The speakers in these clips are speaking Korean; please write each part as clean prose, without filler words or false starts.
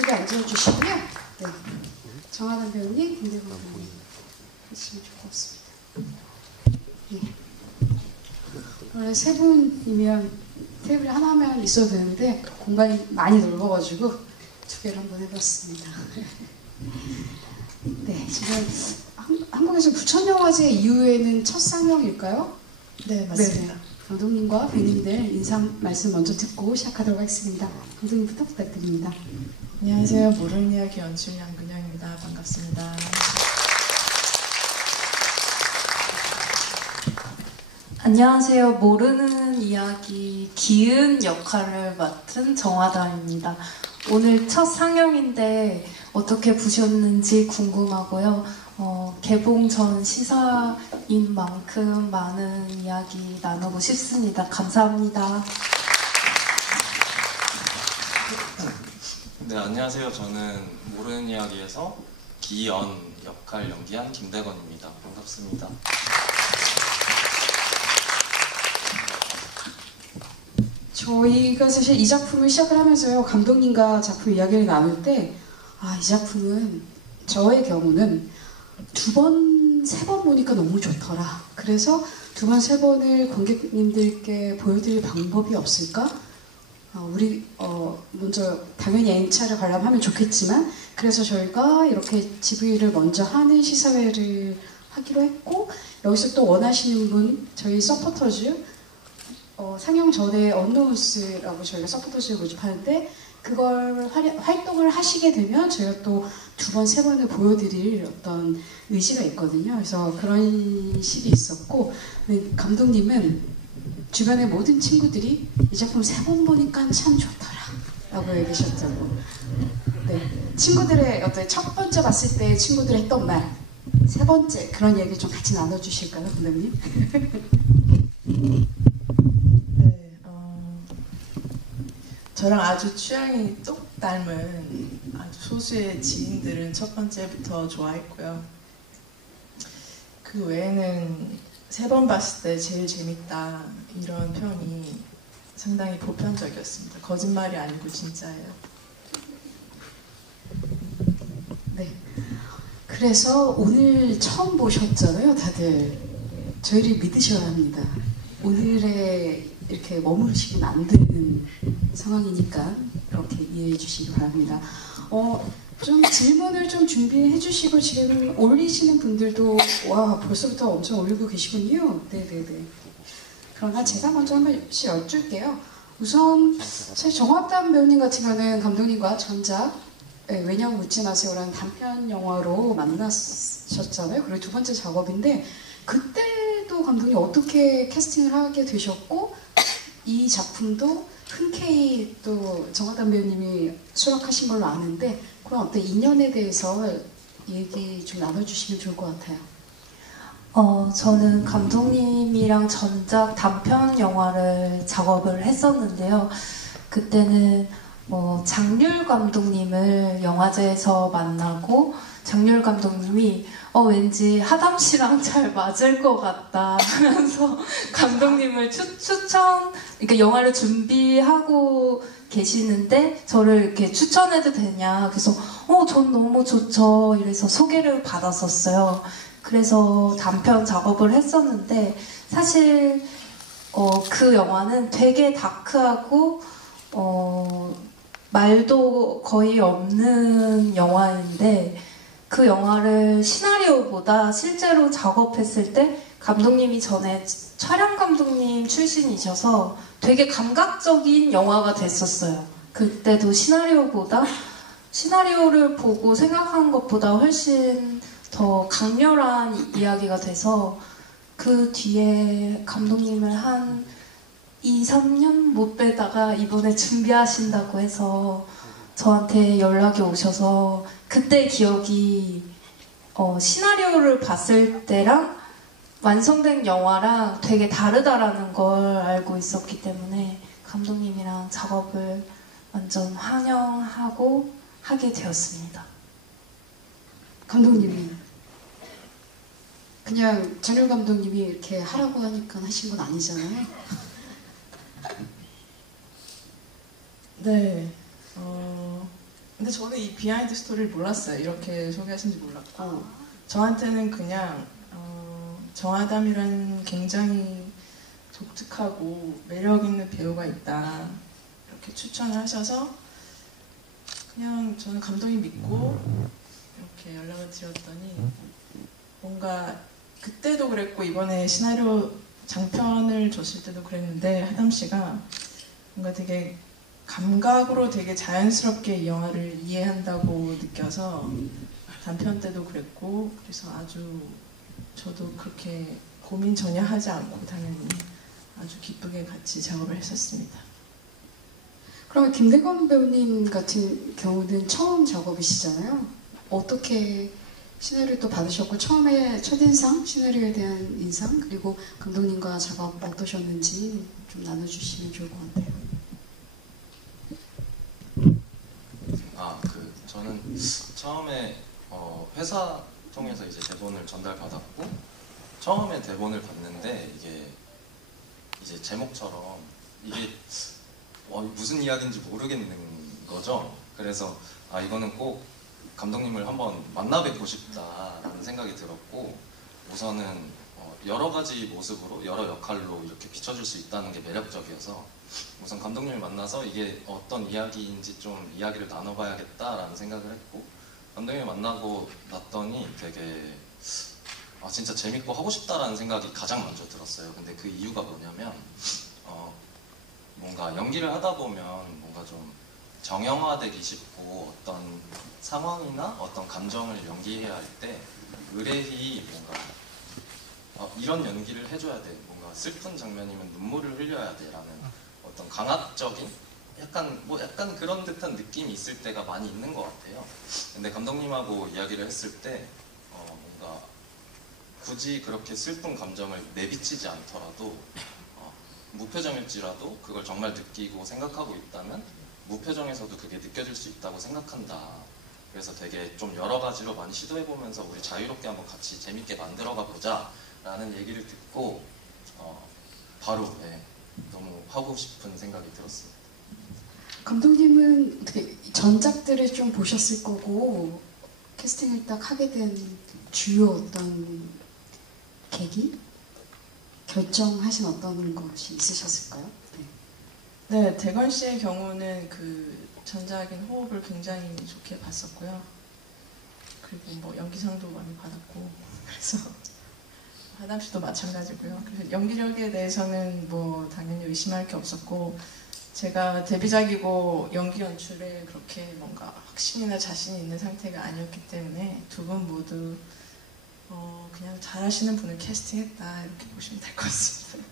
이쪽에 앉아주시고요. 네. 정하단 배우님, 김대건 배우님 하시면 좋을 것 같습니다. 네. 원래 세 분이면 테이블이 하나만 있어도 되는데 공간이 많이 넓어가지고 두 개를 한번 해봤습니다. 네, 지금 한국에서 부천영화제 이후에는 첫 상영일까요? 네, 맞습니다. 네. 감독님과 배우님들 인사 말씀 먼저 듣고 시작하도록 하겠습니다. 감독님부터 부탁드립니다. 안녕하세요. 모르는 이야기 연출 양근영입니다. 반갑습니다. 안녕하세요. 모르는 이야기 기은 역할을 맡은 정하담입니다. 오늘 첫 상영인데 어떻게 보셨는지 궁금하고요. 개봉 전 시사인 만큼 많은 이야기 나누고 싶습니다. 감사합니다. 네, 안녕하세요. 저는 모르는 이야기에서 기연 역할 연기한 김대건입니다. 반갑습니다. 저희가 사실 이 작품을 시작을 하면서요, 감독님과 작품 이야기를 나눌 때, 이 작품은 저의 경우는 두 번, 세 번 보니까 너무 좋더라. 그래서 두 번, 세 번을 관객님들께 보여드릴 방법이 없을까? 우리 먼저 당연히 N차를 관람하면 좋겠지만, 그래서 저희가 이렇게 GV를 먼저 하는 시사회를 하기로 했고, 여기서 또 원하시는 분, 저희 서포터즈, 상영 전에 언노운스라고 저희가 서포터즈를 모집하는데, 그걸 활동을 하시게 되면 저희가 또 두 번, 세 번을 보여드릴 어떤 의지가 있거든요. 그래서 그런 식이 있었고, 감독님은 주변의 모든 친구들이 이 작품 세 번 보니까 참 좋더라 라고 얘기하셨다고. 네. 친구들의 어떤 첫 번째 봤을 때 친구들이 했던 말, 세 번째 그런 얘기 좀 같이 나눠주실까요, 감독님? 저랑 아주 취향이 똑 닮은 아주 소수의 지인들은 첫 번째부터 좋아했고요. 그 외에는 세 번 봤을 때 제일 재밌다 이런 평이 상당히 보편적이었습니다. 거짓말이 아니고 진짜예요. 네. 그래서 오늘 처음 보셨잖아요, 다들. 저희를 믿으셔야 합니다. 오늘의 이렇게 머무르시면 안 되는 상황이니까 이렇게 이해해 주시기 바랍니다. 좀 질문을 좀 준비해 주시고, 지금 올리시는 분들도 와 벌써부터 엄청 올리고 계시군요. 네네네. 그러나 제가 먼저 한 번씩 여쭐게요. 우선 사실 정합담 배우님 같은 경우는 감독님과 전작 왜냐고 묻지 마세요라는 단편 영화로 만났었잖아요. 그리고 두 번째 작업인데, 그때도 감독님 어떻게 캐스팅을 하게 되셨고, 이 작품도 흔쾌히 또 정하담 배우님이 수락하신 걸로 아는데, 그런 어떤 인연에 대해서 얘기 좀 나눠주시면 좋을 것 같아요. 저는 감독님이랑 전작 단편 영화를 작업을 했었는데요. 그때는 장률 감독님을 영화제에서 만나고, 장률 감독님이 왠지 하담 씨랑 잘 맞을 것 같다 하면서 감독님을 그러니까 영화를 준비하고 계시는데 저를 이렇게 추천해도 되냐, 그래서 전 너무 좋죠 이래서 소개를 받았었어요. 그래서 단편 작업을 했었는데, 사실 그 영화는 되게 다크하고 말도 거의 없는 영화인데, 그 영화를 시나리오보다 실제로 작업했을 때 감독님이 전에 촬영 감독님 출신이셔서 되게 감각적인 영화가 됐었어요. 그때도 시나리오를 보고 생각한 것보다 훨씬 더 강렬한 이야기가 돼서, 그 뒤에 감독님을 한 2, 3년 못 뵈다가 이번에 준비하신다고 해서 저한테 연락이 오셔서, 그때 기억이 시나리오를 봤을 때랑 완성된 영화랑 되게 다르다라는 걸 알고 있었기 때문에 감독님이랑 작업을 완전 환영하고 하게 되었습니다. 감독님이 그냥 장률 감독님이 이렇게 하라고 하니까 하신 건 아니잖아요. 네. 근데 근데 저는 이 비하인드 스토리를 몰랐어요. 이렇게 소개하신지 몰랐고 저한테는 그냥 정아담이라는 굉장히 독특하고 매력 있는 배우가 있다 이렇게 추천을 하셔서 그냥 저는 감독이 믿고 이렇게 연락을 드렸더니 뭔가 그때도 그랬고 이번에 시나리오 장편을 줬을 때도 그랬는데 하담 씨가 뭔가 되게 감각으로 되게 자연스럽게 이 영화를 이해한다고 느껴서 단편 때도 그랬고 그래서 아주 저도 그렇게 고민 전혀 하지 않고 당연히 아주 기쁘게 같이 작업을 했었습니다. 그러면 김대건 배우님 같은 경우는 처음 작업이시잖아요. 어떻게 시나리오 또 받으셨고 처음에 첫인상, 시나리오에 대한 인상 그리고 감독님과 작업 어떠셨는지 좀 나눠주시면 좋을 것 같아요. 저는 처음에 회사 통해서 이제 대본을 전달받았고 처음에 대본을 봤는데 이게 이제 제목처럼 이게 무슨 이야기인지 모르겠는 거죠. 그래서 이거는 꼭 감독님을 한번 만나 뵙고 싶다라는 생각이 들었고 우선은 여러 가지 모습으로 여러 역할로 이렇게 비춰줄 수 있다는 게 매력적이어서 우선 감독님을 만나서 이게 어떤 이야기인지 좀 이야기를 나눠봐야겠다라는 생각을 했고 감독님을 만나고 났더니 되게 진짜 재밌고 하고 싶다라는 생각이 가장 먼저 들었어요. 근데 그 이유가 뭐냐면 뭔가 연기를 하다 보면 뭔가 좀 정형화되기 쉽고 어떤 상황이나 어떤 감정을 연기해야 할 때 의뢰이 뭔가 이런 연기를 해줘야 돼. 뭔가 슬픈 장면이면 눈물을 흘려야 돼 라는 어떤 강압적인 약간 그런 듯한 느낌이 있을 때가 많이 있는 것 같아요. 근데 감독님하고 이야기를 했을 때 뭔가 굳이 그렇게 슬픈 감정을 내비치지 않더라도 무표정일지라도 그걸 정말 느끼고 생각하고 있다면 무표정에서도 그게 느껴질 수 있다고 생각한다. 그래서 되게 좀 여러 가지로 많이 시도해보면서 우리 자유롭게 한번 같이 재밌게 만들어가 보자 라는 얘기를 듣고 바로 너무 하고 싶은 생각이 들었습니다. 감독님은 어떻게 전작들을 좀 보셨을 거고 캐스팅을 딱 하게 된 주요 어떤 계기? 결정하신 어떤 것이 있으셨을까요? 네, 대건 씨의 경우는 그 전작인 호흡을 굉장히 좋게 봤었고요. 그리고 뭐 연기상도 많이 받았고 그래서 하담 씨도 마찬가지고요. 그래서 연기력에 대해서는 뭐 당연히 의심할 게 없었고 제가 데뷔작이고 연기 연출에 그렇게 뭔가 확신이나 자신이 있는 상태가 아니었기 때문에 두 분 모두 그냥 잘하시는 분을 캐스팅했다 이렇게 보시면 될 것 같습니다.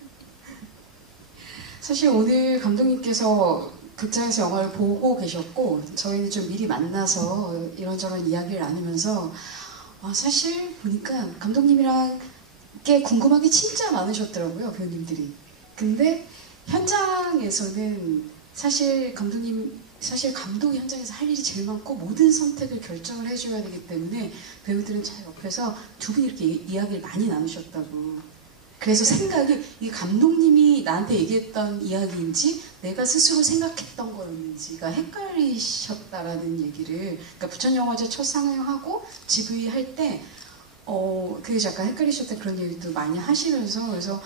사실 오늘 감독님께서 극장에서 영화를 보고 계셨고 저희는 좀 미리 만나서 이런저런 이야기를 나누면서 사실 보니까 감독님이랑 게 궁금한 게 진짜 많으셨더라고요, 배우님들이. 근데 현장에서는 사실 감독이 현장에서 할 일이 제일 많고 모든 선택을 결정을 해줘야 되기 때문에 배우들은 잘 옆에서 두 분이 이렇게 이야기를 많이 나누셨다고. 그래서 생각이 이 감독님이 나한테 얘기했던 이야기인지 내가 스스로 생각했던 거였는지가 헷갈리셨다라는 얘기를 그러니까 부천영화제 첫 상영하고 GV 할 때 그게 약간 헷갈리셨다 그런 얘기도 많이 하시면서 그래서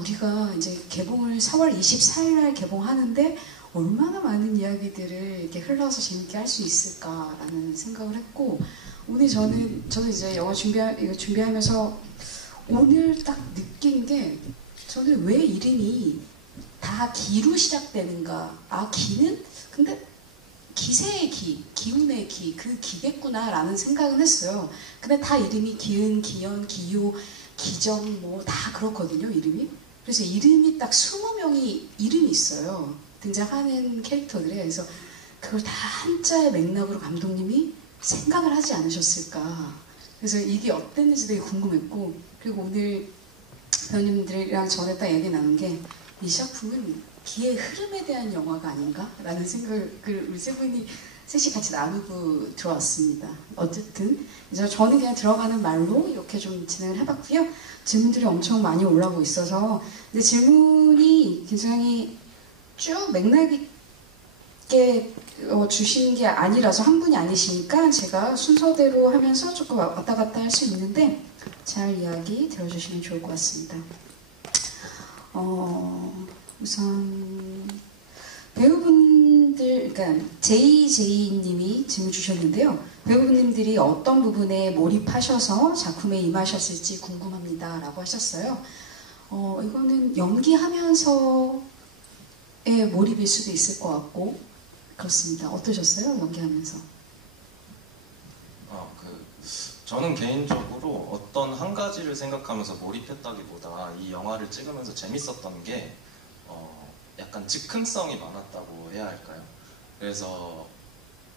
우리가 이제 개봉을 4월 24일 날 개봉하는데 얼마나 많은 이야기들을 이렇게 흘러서 재밌게 할 수 있을까라는 생각을 했고 오늘 저는 이제 영화 준비하면서 오늘 딱 느낀 게 저는 왜 이름이 다 기로 시작되는가 기는 근데 기세의 기, 기운의 기, 그 기겠구나라는 생각은 했어요. 근데 다 이름이 기은, 기연, 기요, 기정 뭐 다 그렇거든요, 이름이. 그래서 이름이 딱 20명이 이름이 있어요. 등장하는 캐릭터들에. 그래서 그걸 다 한자의 맥락으로 감독님이 생각을 하지 않으셨을까. 그래서 이게 어땠는지 되게 궁금했고 그리고 오늘 배우님들이랑 전에 딱 얘기 나눈 게 이 작품은 기의 흐름에 대한 영화가 아닌가라는 생각을 우리 세 분이 셋이 같이 나누고 들어왔습니다. 어쨌든 이제 저는 그냥 들어가는 말로 이렇게 좀 진행을 해봤고요. 질문들이 엄청 많이 올라오고 있어서 근데 질문이 굉장히 쭉 맥락이 맞게 주시는 게 아니라서 한 분이 아니시니까 제가 순서대로 하면서 조금 왔다 갔다 할 수 있는데 잘 이야기 들어주시면 좋을 것 같습니다. 우선 배우분들, 그러니까 JJ님이 질문 주셨는데요. 배우분들이 어떤 부분에 몰입하셔서 작품에 임하셨을지 궁금합니다 라고 하셨어요. 이거는 연기하면서의 몰입일 수도 있을 것 같고 그렇습니다. 어떠셨어요? 연기하면서? 저는 개인적으로 어떤 한 가지를 생각하면서 몰입했다기보다 이 영화를 찍으면서 재밌었던 게 약간 즉흥성이 많았다고 해야 할까요? 그래서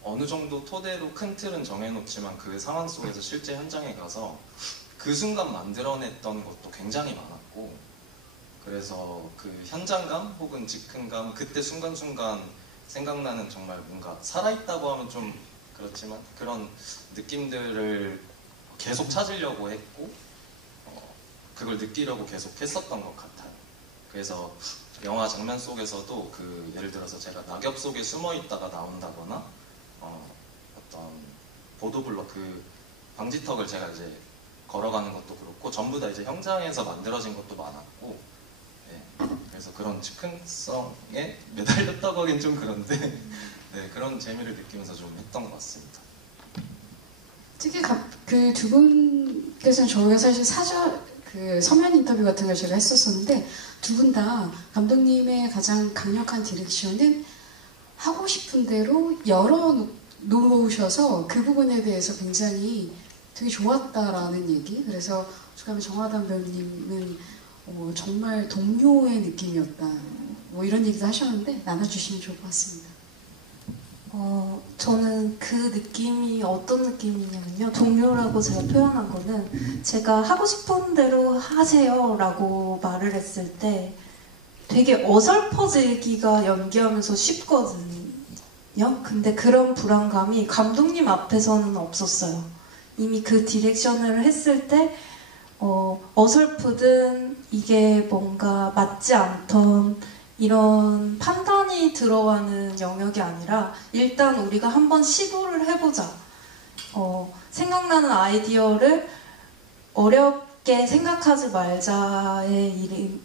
어느 정도 토대로 큰 틀은 정해놓지만 그 상황 속에서 실제 현장에 가서 그 순간 만들어냈던 것도 굉장히 많았고, 그래서 그 현장감 혹은 즉흥감, 그때 순간순간 생각나는 정말 뭔가 살아있다고 하면 좀 그렇지만 그런 느낌들을 계속 찾으려고 했고 그걸 느끼려고 계속 했었던 것 같아요. 그래서 영화 장면 속에서도 그 예를 들어서 제가 낙엽 속에 숨어 있다가 나온다거나 어떤 보도블럭 그 방지턱을 제가 이제 걸어가는 것도 그렇고 전부 다 이제 현장에서 만들어진 것도 많았고, 네, 그래서 그런 즉흥성에 매달렸다고 하긴 좀 그런데 네, 그런 재미를 느끼면서 좀 했던 것 같습니다. 특히 그 두 분께서는 저희가 사실 서면 인터뷰 같은 걸 제가 했었었는데 두 분 다 감독님의 가장 강력한 디렉션은 하고 싶은 대로 열어놓으셔서 그 부분에 대해서 굉장히 되게 좋았다라는 얘기. 그래서 오죽하면 정화담 배우님은 정말 동료의 느낌이었다. 뭐 이런 얘기도 하셨는데 나눠주시면 좋을 것 같습니다. 저는 그 느낌이 어떤 느낌이냐면요. 동료라고 제가 표현한 거는 제가 하고 싶은 대로 하세요 라고 말을 했을 때 되게 어설퍼지기가 연기하면서 쉽거든요. 근데 그런 불안감이 감독님 앞에서는 없었어요. 이미 그 디렉션을 했을 때 어설프든 이게 뭔가 맞지 않던 이런 판단이 들어가는 영역이 아니라 일단 우리가 한번 시도를 해보자. 생각나는 아이디어를 어렵게 생각하지 말자의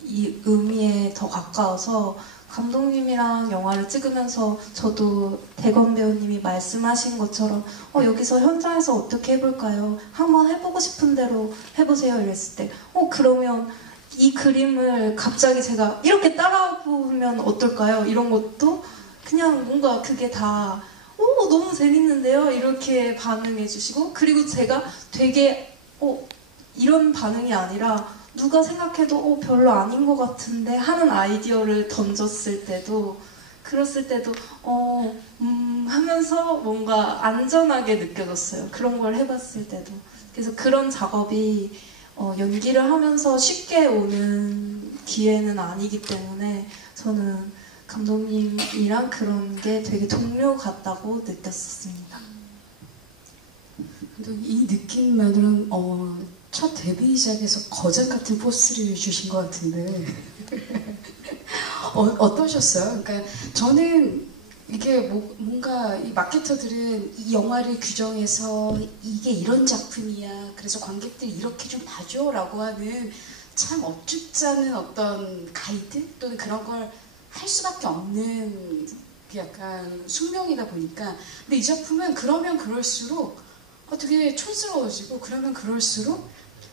이 의미에 더 가까워서 감독님이랑 영화를 찍으면서 저도 대건 배우님이 말씀하신 것처럼 여기서 현장에서 어떻게 해볼까요? 한번 해보고 싶은 대로 해보세요 이랬을 때 그러면 이 그림을 갑자기 제가 이렇게 따라보면 어떨까요? 이런 것도 그냥 뭔가 그게 다 너무 재밌는데요? 이렇게 반응해 주시고, 그리고 제가 되게 이런 반응이 아니라 누가 생각해도 별로 아닌 것 같은데 하는 아이디어를 던졌을 때도 그랬을 때도 하면서 뭔가 안전하게 느껴졌어요. 그런 걸 해봤을 때도. 그래서 그런 작업이 연기를 하면서 쉽게 오는 기회는 아니기 때문에 저는 감독님이랑 그런 게 되게 동료 같다고 느꼈었습니다. 이 느낌만으로는 첫 데뷔작에서 거장 같은 포스를 주신 것 같은데 어떠셨어요? 그러니까 저는 이게 뭔가 이 마케터들은 이 영화를 규정해서 이게 이런 작품이야, 그래서 관객들이 이렇게 좀 봐줘라고 하는 참 어쭙잖은 어떤 가이드 또는 그런 걸 할 수밖에 없는 약간 숙명이다 보니까, 근데 이 작품은 그러면 그럴수록 되게 촌스러워지고 그러면 그럴수록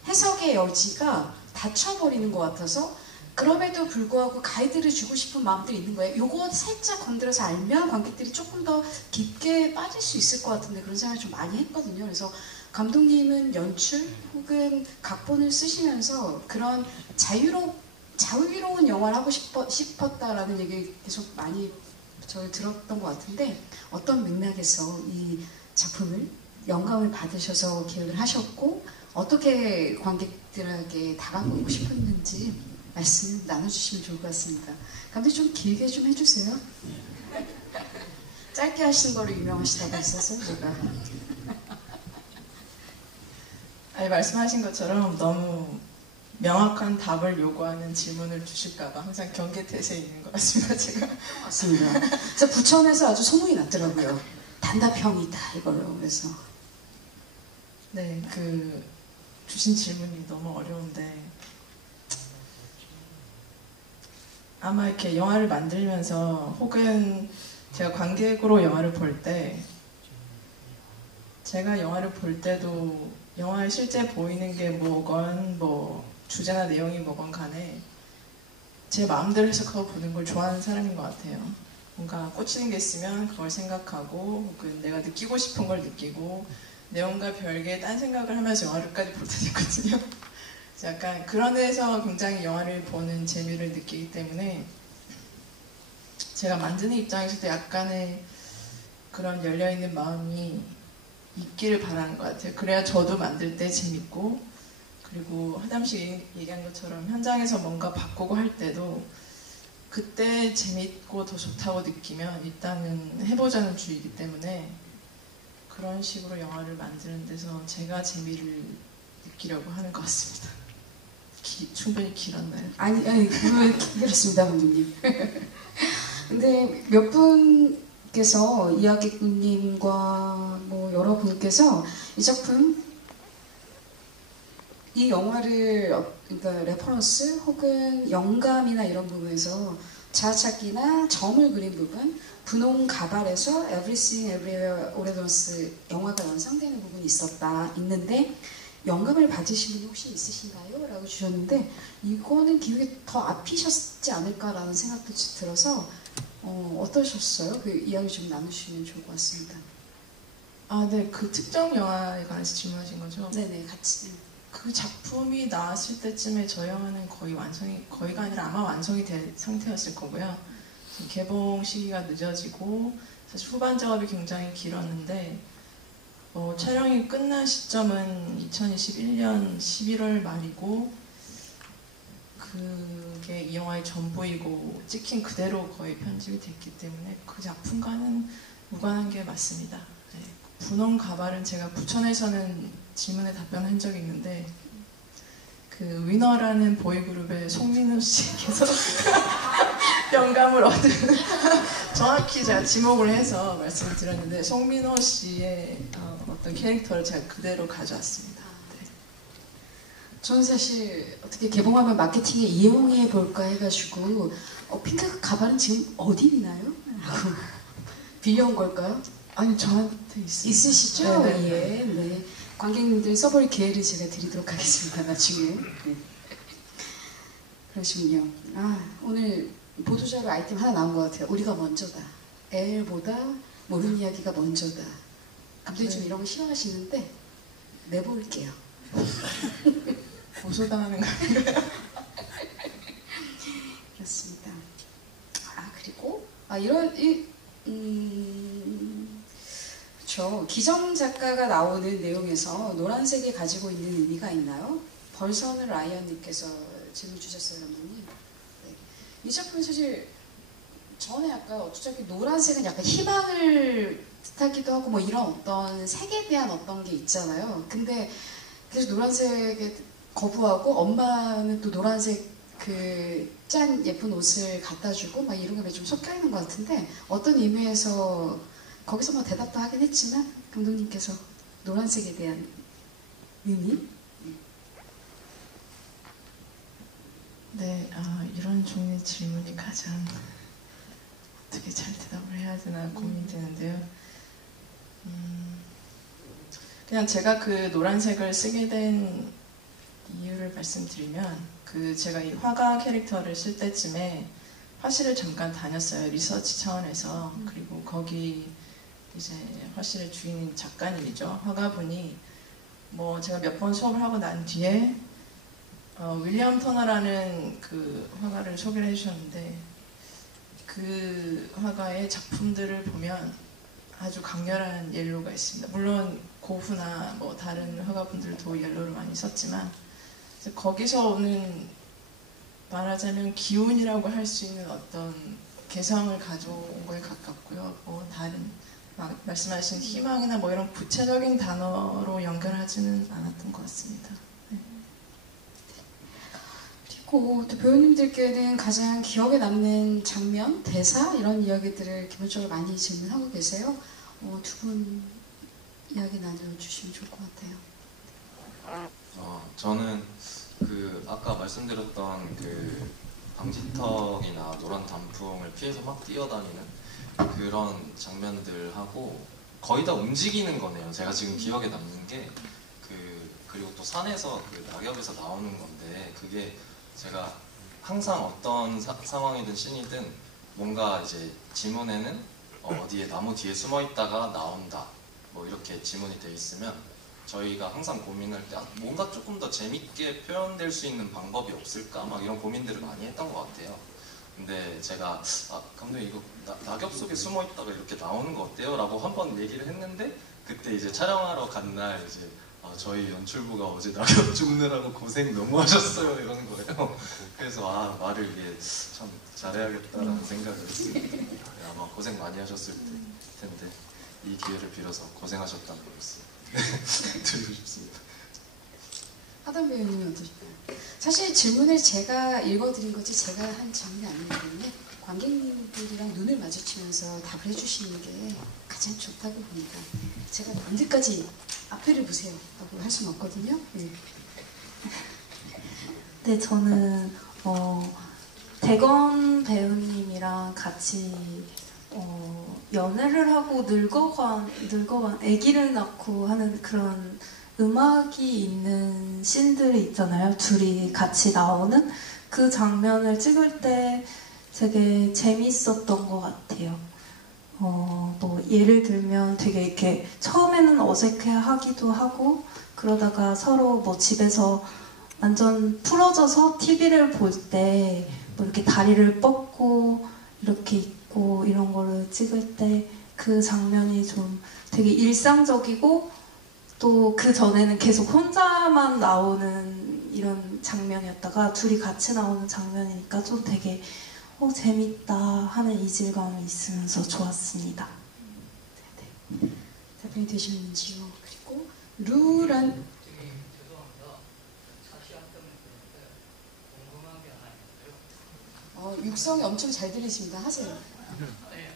해석의 여지가 닫혀버리는 것 같아서 그럼에도 불구하고 가이드를 주고 싶은 마음들이 있는 거예요. 요거 살짝 건드려서 알면 관객들이 조금 더 깊게 빠질 수 있을 것 같은데 그런 생각을 좀 많이 했거든요. 그래서 감독님은 연출 혹은 각본을 쓰시면서 그런 자유로운 영화를 하고 싶었다라는 얘기 계속 많이 저를 들었던 것 같은데 어떤 맥락에서 이 작품을 영감을 받으셔서 기획을 하셨고 어떻게 관객들에게 다가가고 싶었는지 말씀 나눠주시면 좋을 것 같습니다. 감독님 좀 길게 좀 해주세요. 짧게 하시는 걸로 유명하시다고 했어서 제가. 아니, 말씀하신 것처럼 너무 명확한 답을 요구하는 질문을 주실까봐 항상 경계태세에 있는 것 같습니다. 제가. 맞습니다. 그래서 부천에서 아주 소문이 났더라고요. 단답형이다 이걸로. 그래서 네, 주신 질문이 너무 어려운데 아마 이렇게 영화를 만들면서 혹은 제가 관객으로 영화를 볼 때 제가 영화를 볼 때도 영화에 실제 보이는 게 뭐건 뭐 주제나 내용이 뭐건 간에 제 마음대로 해석하고 보는 걸 좋아하는 사람인 것 같아요. 뭔가 꽂히는 게 있으면 그걸 생각하고 혹은 내가 느끼고 싶은 걸 느끼고 내용과 별개의 딴 생각을 하면서 영화를까지 볼 때도 있거든요. 약간 그런 데서 굉장히 영화를 보는 재미를 느끼기 때문에 제가 만드는 입장에서도 약간의 그런 열려있는 마음이 있기를 바라는 것 같아요. 그래야 저도 만들 때 재밌고 그리고 하담씨 얘기한 것처럼 현장에서 뭔가 바꾸고 할 때도 그때 재밌고 더 좋다고 느끼면 일단은 해보자는 주의이기 때문에 그런 식으로 영화를 만드는 데서 제가 재미를 느끼려고 하는 것 같습니다. 충분히 길었나요? 아니 그렇습니다, 감독님. 근데 몇 분께서 이야기꾼님과 뭐 여러분께서 이 작품, 이 영화를 그러니까 레퍼런스 혹은 영감이나 이런 부분에서 자아찾기나 점을 그린 부분, 분홍 가발에서 Everything Everywhere All at Once 영화가 연상되는 부분이 있는데 영감을 받으신 분이 혹시 있으신가요? 라고 주셨는데 이거는 기록이 더 앞이셨지 않을까라는 생각도 들어서 어떠셨어요? 그 이야기 좀 나누시면 좋을 것 같습니다. 아, 네. 그 특정 영화에 관해서 질문하신 거죠? 네네, 같이. 그 작품이 나왔을 때쯤에 저 영화는 거의가 아니라 아마 완성이 된 상태였을 거고요. 지금 개봉 시기가 늦어지고 사실 후반 작업이 굉장히 길었는데 촬영이 끝난 시점은 2021년 11월 말이고 그게 이 영화의 전부이고 찍힌 그대로 거의 편집이 됐기 때문에 그 작품과는 무관한 게 맞습니다. 네. 분홍 가발은 제가 부천에서는 질문에 답변한 적이 있는데 그 위너라는 보이그룹의 송민호 씨께서 영감을 얻은 정확히 제가 지목을 해서 말씀을 드렸는데 송민호 씨의 어떤 캐릭터를 제가 그대로 가져왔습니다. 네. 저는 사실 어떻게 개봉하면 마케팅에 이용해 볼까 해가지고 핑크 가발은 지금 어디 있나요? 빌려온 걸까요? 아니 저한테 있습니다. 있으시죠? 네네. 예, 네. 관객님들 써볼 기회를 제가 드리도록 하겠습니다. 나중에. 네. 그러시군요. 오늘 보도자료 아이템 하나 나온 것 같아요. 우리가 먼저다. L보다 모르는 이야기가 먼저다. 감독님 좀 이런 거 싫어하시는데 내볼게요. 고소당하는 거 아닌가요? 그렇습니다. 그리고 그렇죠. 기정 작가가 나오는 내용에서 노란색이 가지고 있는 의미가 있나요? 벌선을 라이언님께서 질문 주셨어요, 감독님. 네. 이 작품 사실 전에 약간 어쩌자기 노란색은 약간 희망을 뜻하기도 하고 뭐 이런 어떤 색에 대한 어떤 게 있잖아요. 근데 그래서 노란색에 거부하고 엄마는 또 노란색 짠 예쁜 옷을 갖다 주고 막 이런 게 좀 섞여 있는 것 같은데 어떤 의미에서 거기서 뭐 대답도 하긴 했지만 감독님께서 노란색에 대한 의미? 네, 이런 종류의 질문이 가장 어떻게 잘 대답을 해야 되나 고민이 되는데요. 그냥 제가 그 노란색을 쓰게 된 이유를 말씀드리면 제가 이 화가 캐릭터를 쓸 때쯤에 화실을 잠깐 다녔어요. 리서치 차원에서. 그리고 거기 이제 화실의 주인인 작가님이죠. 화가분이 뭐 제가 몇 번 수업을 하고 난 뒤에 윌리엄 터너라는 그 화가를 소개를 해주셨는데 그 화가의 작품들을 보면 아주 강렬한 옐로우가 있습니다. 물론 고흐나 뭐 다른 화가분들도 옐로우를 많이 썼지만 거기서 오는 말하자면 기운이라고 할 수 있는 어떤 개성을 가져온 거에 가깝고요. 뭐 다른 말씀하신 희망이나 뭐 이런 구체적인 단어로 연결하지는 않았던 것 같습니다. 네. 또 배우님들께는 가장 기억에 남는 장면, 대사 이런 이야기들을 기본적으로 많이 질문하고 계세요. 두 분 이야기 나눠주시면 좋을 것 같아요. 저는 그 아까 말씀드렸던 그 방지턱이나 노란 단풍을 피해서 막 뛰어다니는 그런 장면들하고 거의 다 움직이는 거네요. 제가 지금 기억에 남는 게 그리고 또 산에서 그 낙엽에서 나오는 건데 그게 제가 항상 어떤 상황이든 씬이든 뭔가 이제 지문에는 어디에 나무 뒤에 숨어 있다가 나온다 뭐 이렇게 지문이 돼 있으면 저희가 항상 고민할 때 뭔가 조금 더 재밌게 표현될 수 있는 방법이 없을까 막 이런 고민들을 많이 했던 것 같아요. 근데 제가 감독님 이거 낙엽 속에 숨어 있다가 이렇게 나오는 거 어때요? 라고 한번 얘기를 했는데 그때 이제 촬영하러 간 날 이제 저희 연출부가 어제 낙엽 줍느라고 고생 너무 하셨어요 이러는 거예요. 그래서 말을 이게 참 잘해야겠다라는 생각을 했습니다. 아마 고생 많이 하셨을 텐데 이 기회를 빌어서 고생하셨다는 말씀 드리고 싶습니다. 하단 배우님은 어떠실까요? 사실 질문을 제가 읽어드린 거지 제가 한 장면이 아니기 때문에 관객님들이랑 눈을 마주치면서 답을 해주시는 게 가장 좋다고 봅니다. 제가 언제까지 앞에를 보세요 라고 할 수는 없거든요. 네. 네, 저는 대건 배우님이랑 같이 연애를 하고 늙어간 아기를 낳고 하는 그런 음악이 있는 씬들이 있잖아요. 둘이 같이 나오는 그 장면을 찍을 때 되게 재밌었던 것 같아요. 뭐 예를 들면 되게 이렇게 처음에는 어색해하기도 하고 그러다가 서로 뭐 집에서 완전 풀어져서 TV를 볼 때 뭐 이렇게 다리를 뻗고 이렇게 있고 이런 거를 찍을 때 그 장면이 좀 되게 일상적이고 또 그 전에는 계속 혼자만 나오는 이런 장면이었다가 둘이 같이 나오는 장면이니까 좀 되게 재밌다 하는 이질감이 있으면서 좋았습니다. 네네. 답변이 되셨는지요? 그리고 루란 육성이 엄청 잘 들리십니다. 하세요. 네,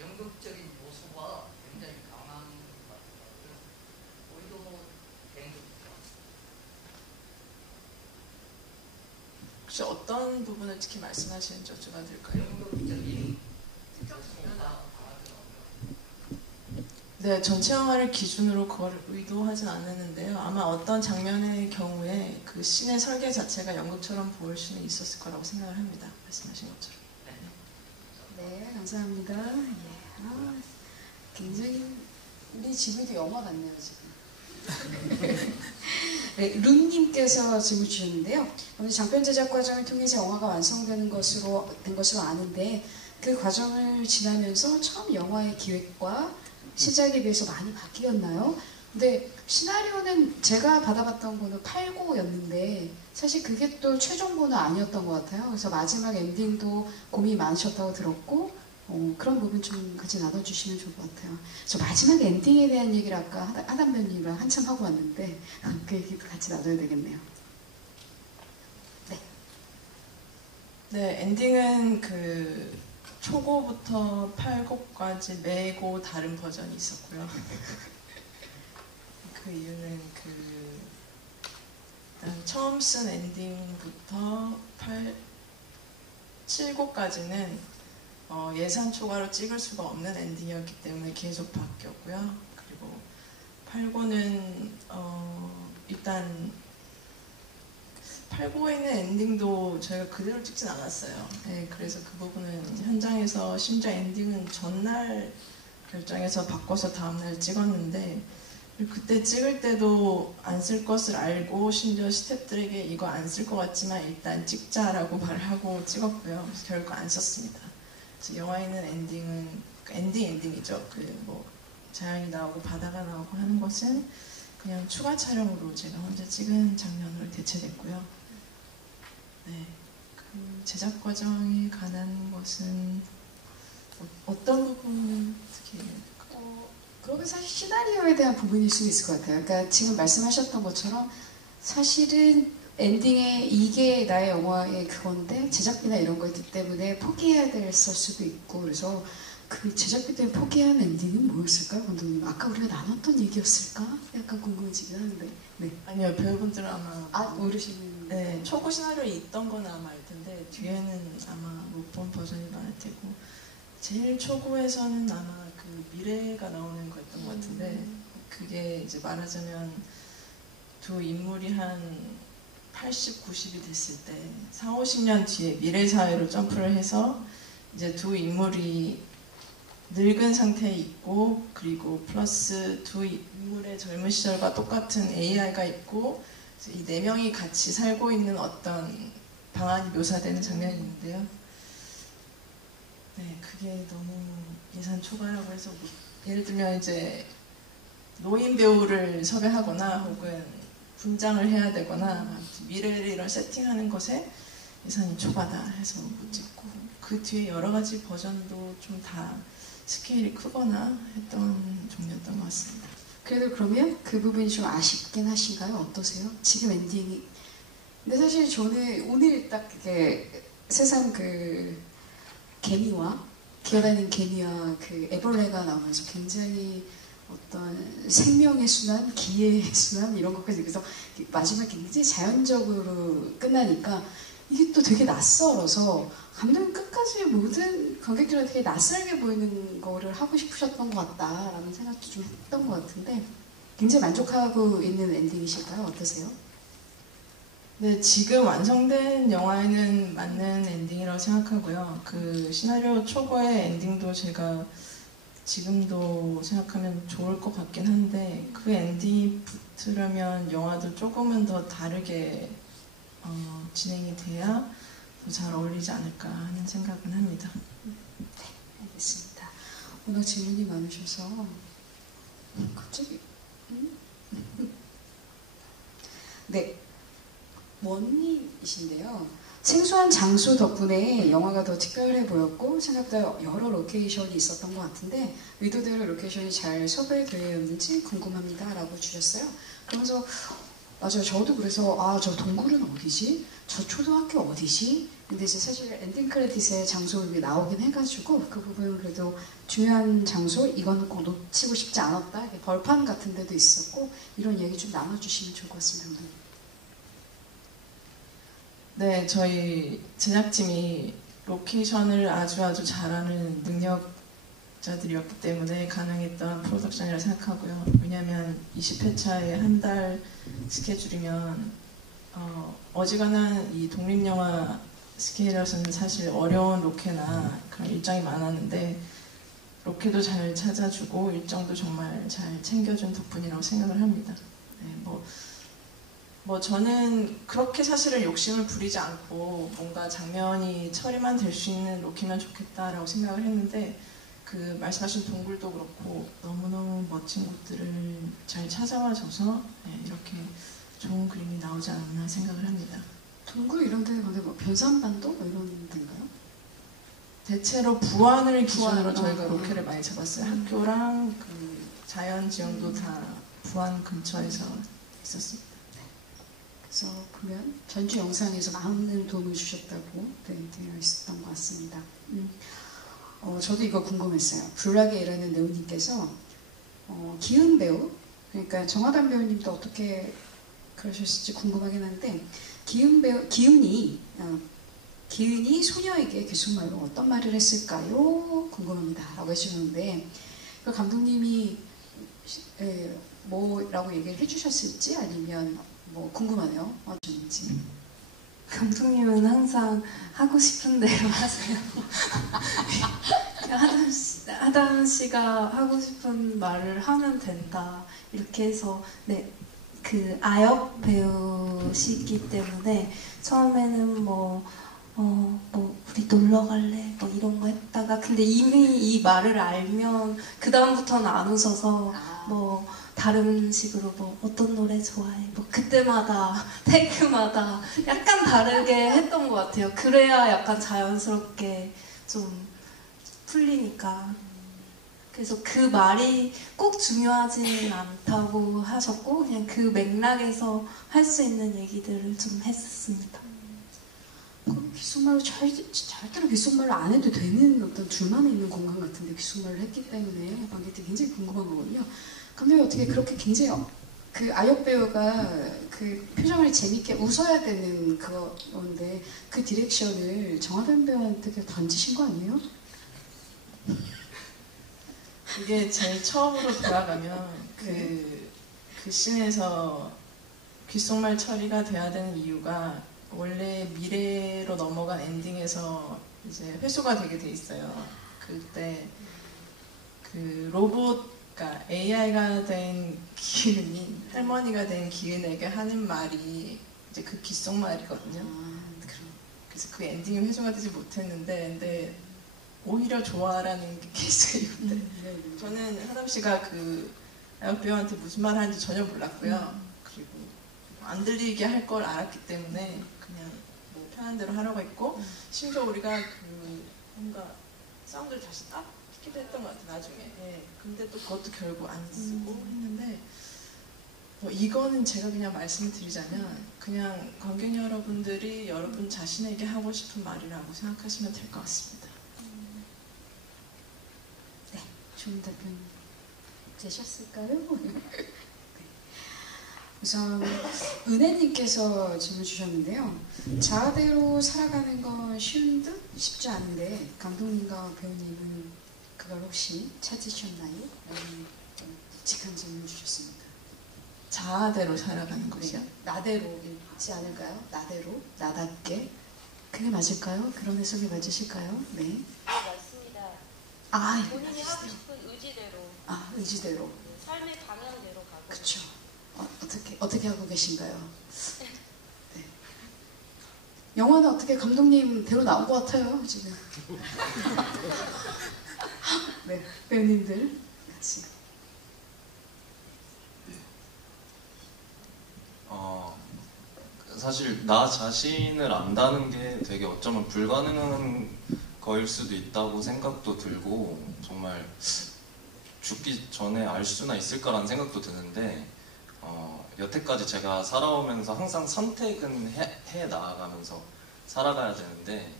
연극적인 모습과 굉장히 강한 것 같아요. 우리도 뭐 개인적으로 혹시 어떤 부분을 특히 말씀하시는지 여쭤봐도 될까요? 연극적인 네, 전체 영화를 기준으로 그걸 의도하진 않았는데요. 아마 어떤 장면의 경우에 그 씬의 설계 자체가 연극처럼 보일 수는 있었을 거라고 생각을 합니다. 말씀하신 것처럼. 네, 감사합니다. 예. 굉장히 우리 집에도 영화 같네요, 지금. 네, 룬님께서 질문 주셨는데요. 오늘 장편 제작 과정을 통해서 영화가 완성되는 것으로 아는데 그 과정을 지나면서 처음 영화의 기획과 시작에 비해서 많이 바뀌었나요? 근데 시나리오는 제가 받아봤던 거는 8고였는데 사실 그게 또 최종고는 아니었던 것 같아요. 그래서 마지막 엔딩도 고민이 많으셨다고 들었고 그런 부분 좀 같이 나눠주시면 좋을 것 같아요. 저 마지막 엔딩에 대한 얘기를 아까 하단 배우님이랑 한참 하고 왔는데 그 얘기도 같이 나눠야 되겠네요. 네. 네, 엔딩은 그 초고부터 8고까지 매고 다른 버전이 있었고요. 그 이유는 일단 처음 쓴 엔딩부터 7고까지는 예산 초과로 찍을 수가 없는 엔딩이었기 때문에 계속 바뀌었고요. 그리고 8고는 일단 8고에 있는 엔딩도 저희가 그대로 찍진 않았어요. 네, 그래서 그 부분은 현장에서 심지어 엔딩은 전날 결정해서 바꿔서 다음날 찍었는데 그때 찍을 때도 안 쓸 것을 알고 심지어 스태프들에게 이거 안 쓸 것 같지만 일단 찍자라고 말을 하고 찍었고요. 그래서 결국 안 썼습니다. 그래서 영화에 있는 엔딩은 엔딩이죠. 뭐 자연이 나오고 바다가 나오고 하는 것은 그냥 추가 촬영으로 제가 혼자 찍은 장면으로 대체됐고요. 네, 그 제작 과정에 관한 것은 어떤 부분은 특히 그러면 사실 시나리오에 대한 부분일 수 있을 것 같아요. 그러니까 지금 말씀하셨던 것처럼 사실은 엔딩에 이게 나의 영화의 그건데 제작비나 이런 것 때문에 포기해야 됐을 수도 있고 그래서 그 제작비 때문에 포기한 엔딩은 뭐였을까요, 감독님? 아까 우리가 나눴던 얘기였을까? 약간 궁금해지긴 하는데. 네. 아니요, 배우분들은 아마 모르시는. 네, 초고 시나리오에 있던 거는 아마 알 텐데 뒤에는 아마 못 본 버전이 많을 테고 제일 초고에서는 아마 그 미래가 나오는 거였던 것 같은데 그게 이제 말하자면 두 인물이 한 80, 90이 됐을 때 4, 50년 뒤에 미래 사회로 점프를 해서 이제 두 인물이 늙은 상태에 있고 그리고 플러스 두 인물의 젊은 시절과 똑같은 AI가 있고 이 네 명이 같이 살고 있는 어떤 방안이 묘사되는 장면이 있는데요. 네, 그게 너무 예산 초과라고 해서 예를 들면 이제 노인 배우를 섭외하거나 혹은 분장을 해야 되거나 미래를 이런 세팅하는 것에 예산이 초과다 해서 못 찍고 그 뒤에 여러 가지 버전도 좀 다 스케일이 크거나 했던 종류였던 것 같습니다. 그래도 그러면 그 부분이 좀 아쉽긴 하신가요? 어떠세요? 지금 엔딩이. 근데 사실 저는 오늘 딱 이렇게 세상 그 개미와 기어다니는 개미와 그 애벌레가 나오면서 굉장히 어떤 생명의 순환, 기회의 순환 이런 것까지 그래서 마지막에 굉장히 자연적으로 끝나니까 이게 또 되게 낯설어서 감독님 끝까지 모든 관객들한테 되게 낯설게 보이는 거를 하고 싶으셨던 것 같다라는 생각도 좀 했던 것 같은데 굉장히 만족하고 있는 엔딩이실까요? 어떠세요? 네, 지금 완성된 영화에는 맞는 엔딩이라고 생각하고요. 그 시나리오 초과의 엔딩도 제가 지금도 생각하면 좋을 것 같긴 한데 그 엔딩이 붙으려면 영화도 조금은 더 다르게 진행이 돼야 더 잘 어울리지 않을까 하는 생각은 합니다. 네, 알겠습니다. 오늘 질문이 많으셔서 갑자기 네, 원님이신데요. 생소한 장소 덕분에 영화가 더 특별해 보였고 생각보다 여러 로케이션이 있었던 것 같은데 의도대로 로케이션이 잘 섭외되었는지 궁금합니다 라고 주셨어요. 그러면서 맞아요. 저도 그래서 저 동굴은 어디지? 저 초등학교 어디지? 근데 이제 사실 엔딩 크레딧에 장소가 나오긴 해가지고 그 부분은 그래도 중요한 장소 이거는 꼭 놓치고 싶지 않았다. 벌판 같은 데도 있었고 이런 얘기 좀 나눠주시면 좋을 것 같습니다. 네, 저희 제작진이 로케이션을 아주 잘하는 능력자들이었기 때문에 가능했던 프로덕션이라고 생각하고요. 왜냐하면 20회차에 한 달 스케줄이면 어지간한 이 독립영화 스케일에서는 사실 어려운 로케나 그런 일정이 많았는데 로케도 잘 찾아주고 일정도 정말 잘 챙겨준 덕분이라고 생각을 합니다. 네, 뭐 저는 그렇게 사실은 욕심을 부리지 않고 뭔가 장면이 처리만 될 수 있는 로케면 좋겠다라고 생각을 했는데 그 말씀하신 동굴도 그렇고 너무너무 멋진 곳들을 잘 찾아와줘서 이렇게 좋은 그림이 나오지 않았나 생각을 합니다. 동굴 이런 데는 근데 뭐 변산반도 뭐 이런 데인가요? 대체로 부안을 기준으로 부안, 저희가 로케를 많이 잡았어요. 학교랑 그 자연 지형도 다 부안 근처에서 있었습니다. 그래서 보면 전주 영상에서 많은 도움을 주셨다고 되어 있었던 것 같습니다. 저도 이거 궁금했어요. 불락에 일하는 배우님께서 기은 배우, 그러니까 정화단 배우님도 어떻게 그러셨을지 궁금하긴 한데 기은이 소녀에게 계속말로 어떤 말을 했을까요? 궁금합니다. 라고 해주셨는데 그 감독님이 뭐라고 얘기를 해주셨을지 아니면 뭐 궁금하네요. 어쩐지. 감독님은 항상 하고 싶은 대로 하세요. 하담 씨가 하고 싶은 말을 하면 된다. 이렇게 해서 그 아역 배우시기 때문에 처음에는 우리 놀러 갈래? 뭐 이런 거 했다가 근데 이미 이 말을 알면 그 다음부터는 안 웃어서 다른 식으로 어떤 노래 좋아해? 그때마다 테이크마다 약간 다르게 했던 것 같아요. 그래야 약간 자연스럽게 좀 풀리니까. 그래서 그 말이 꼭 중요하지는 않다고 하셨고 그냥 그 맥락에서 할 수 있는 얘기들을 좀 했었습니다. 그럼 귓속말로 절대로 귓속말로 안 해도 되는 어떤 둘만에 있는 공간 같은데 귓속말을 했기 때문에 관객들이 굉장히 궁금한 거거든요. 감독이 어떻게 그렇게 굉장히 그 아역 배우가 그 표정을 재밌게 웃어야 되는 그건데 그 디렉션을 정하변 배우한테 그냥 던지신 거 아니에요? 이게 제일 처음으로 돌아가면 그 씬에서 귓속말 처리가 돼야 되는 이유가 원래 미래로 넘어간 엔딩에서 이제 회수가 되게 돼 있어요. 그때 그 로봇, 그러니까 AI가 된 기은이 할머니가 된 기은에게 하는 말이 이제 그 귓속말이거든요. 그래서 그 엔딩이 회수가 되지 못했는데, 근데 오히려 좋아라는 케이스가 있는데 저는 하담 씨가 그 아역 배우한테 무슨 말 하는지 전혀 몰랐고요. 그리고 안 들리게 할 걸 알았기 때문에 그냥 뭐 편한 대로 하라고 했고, 심지어 우리가 그 뭔가 사운드를 다시 닦기도 했던 것 같아요, 나중에. 예. 근데 또 그것도 결국 안 쓰고 했는데, 뭐 이거는 제가 그냥 말씀드리자면 그냥 관객 여러분들이 여러분 자신에게 하고 싶은 말이라고 생각하시면 될 것 같습니다. 네, 좋은 답변 되셨을까요? 우선 은혜님께서 질문 주셨는데요. 자아대로 살아가는 건 쉬운 듯 쉽지 않은데 감독님과 배우님은 그걸 혹시 찾으셨나요? 라는 묵직한 질문 주셨습니다. 자아대로 살아가는 것이요? 네, 나대로 있지 않을까요? 나대로, 나답게. 그게 맞을까요? 그런 해석이 맞으실까요? 네. 맞습니다. 아, 본인이 하고 싶은 의지대로, 의지대로. 삶의 방향대로 가고. 그렇죠. 어떻게 하고 계신가요? 네. 영화는 어떻게 감독님 대로 나온 것 같아요, 지금. 네, 배우님들 같이. 사실 나 자신을 안다는 게 되게 어쩌면 불가능한 거일 수도 있다고 생각도 들고, 정말 죽기 전에 알 수나 있을까라는 생각도 드는데, 여태까지 제가 살아오면서 항상 선택은 해 나아가면서 살아가야 되는데,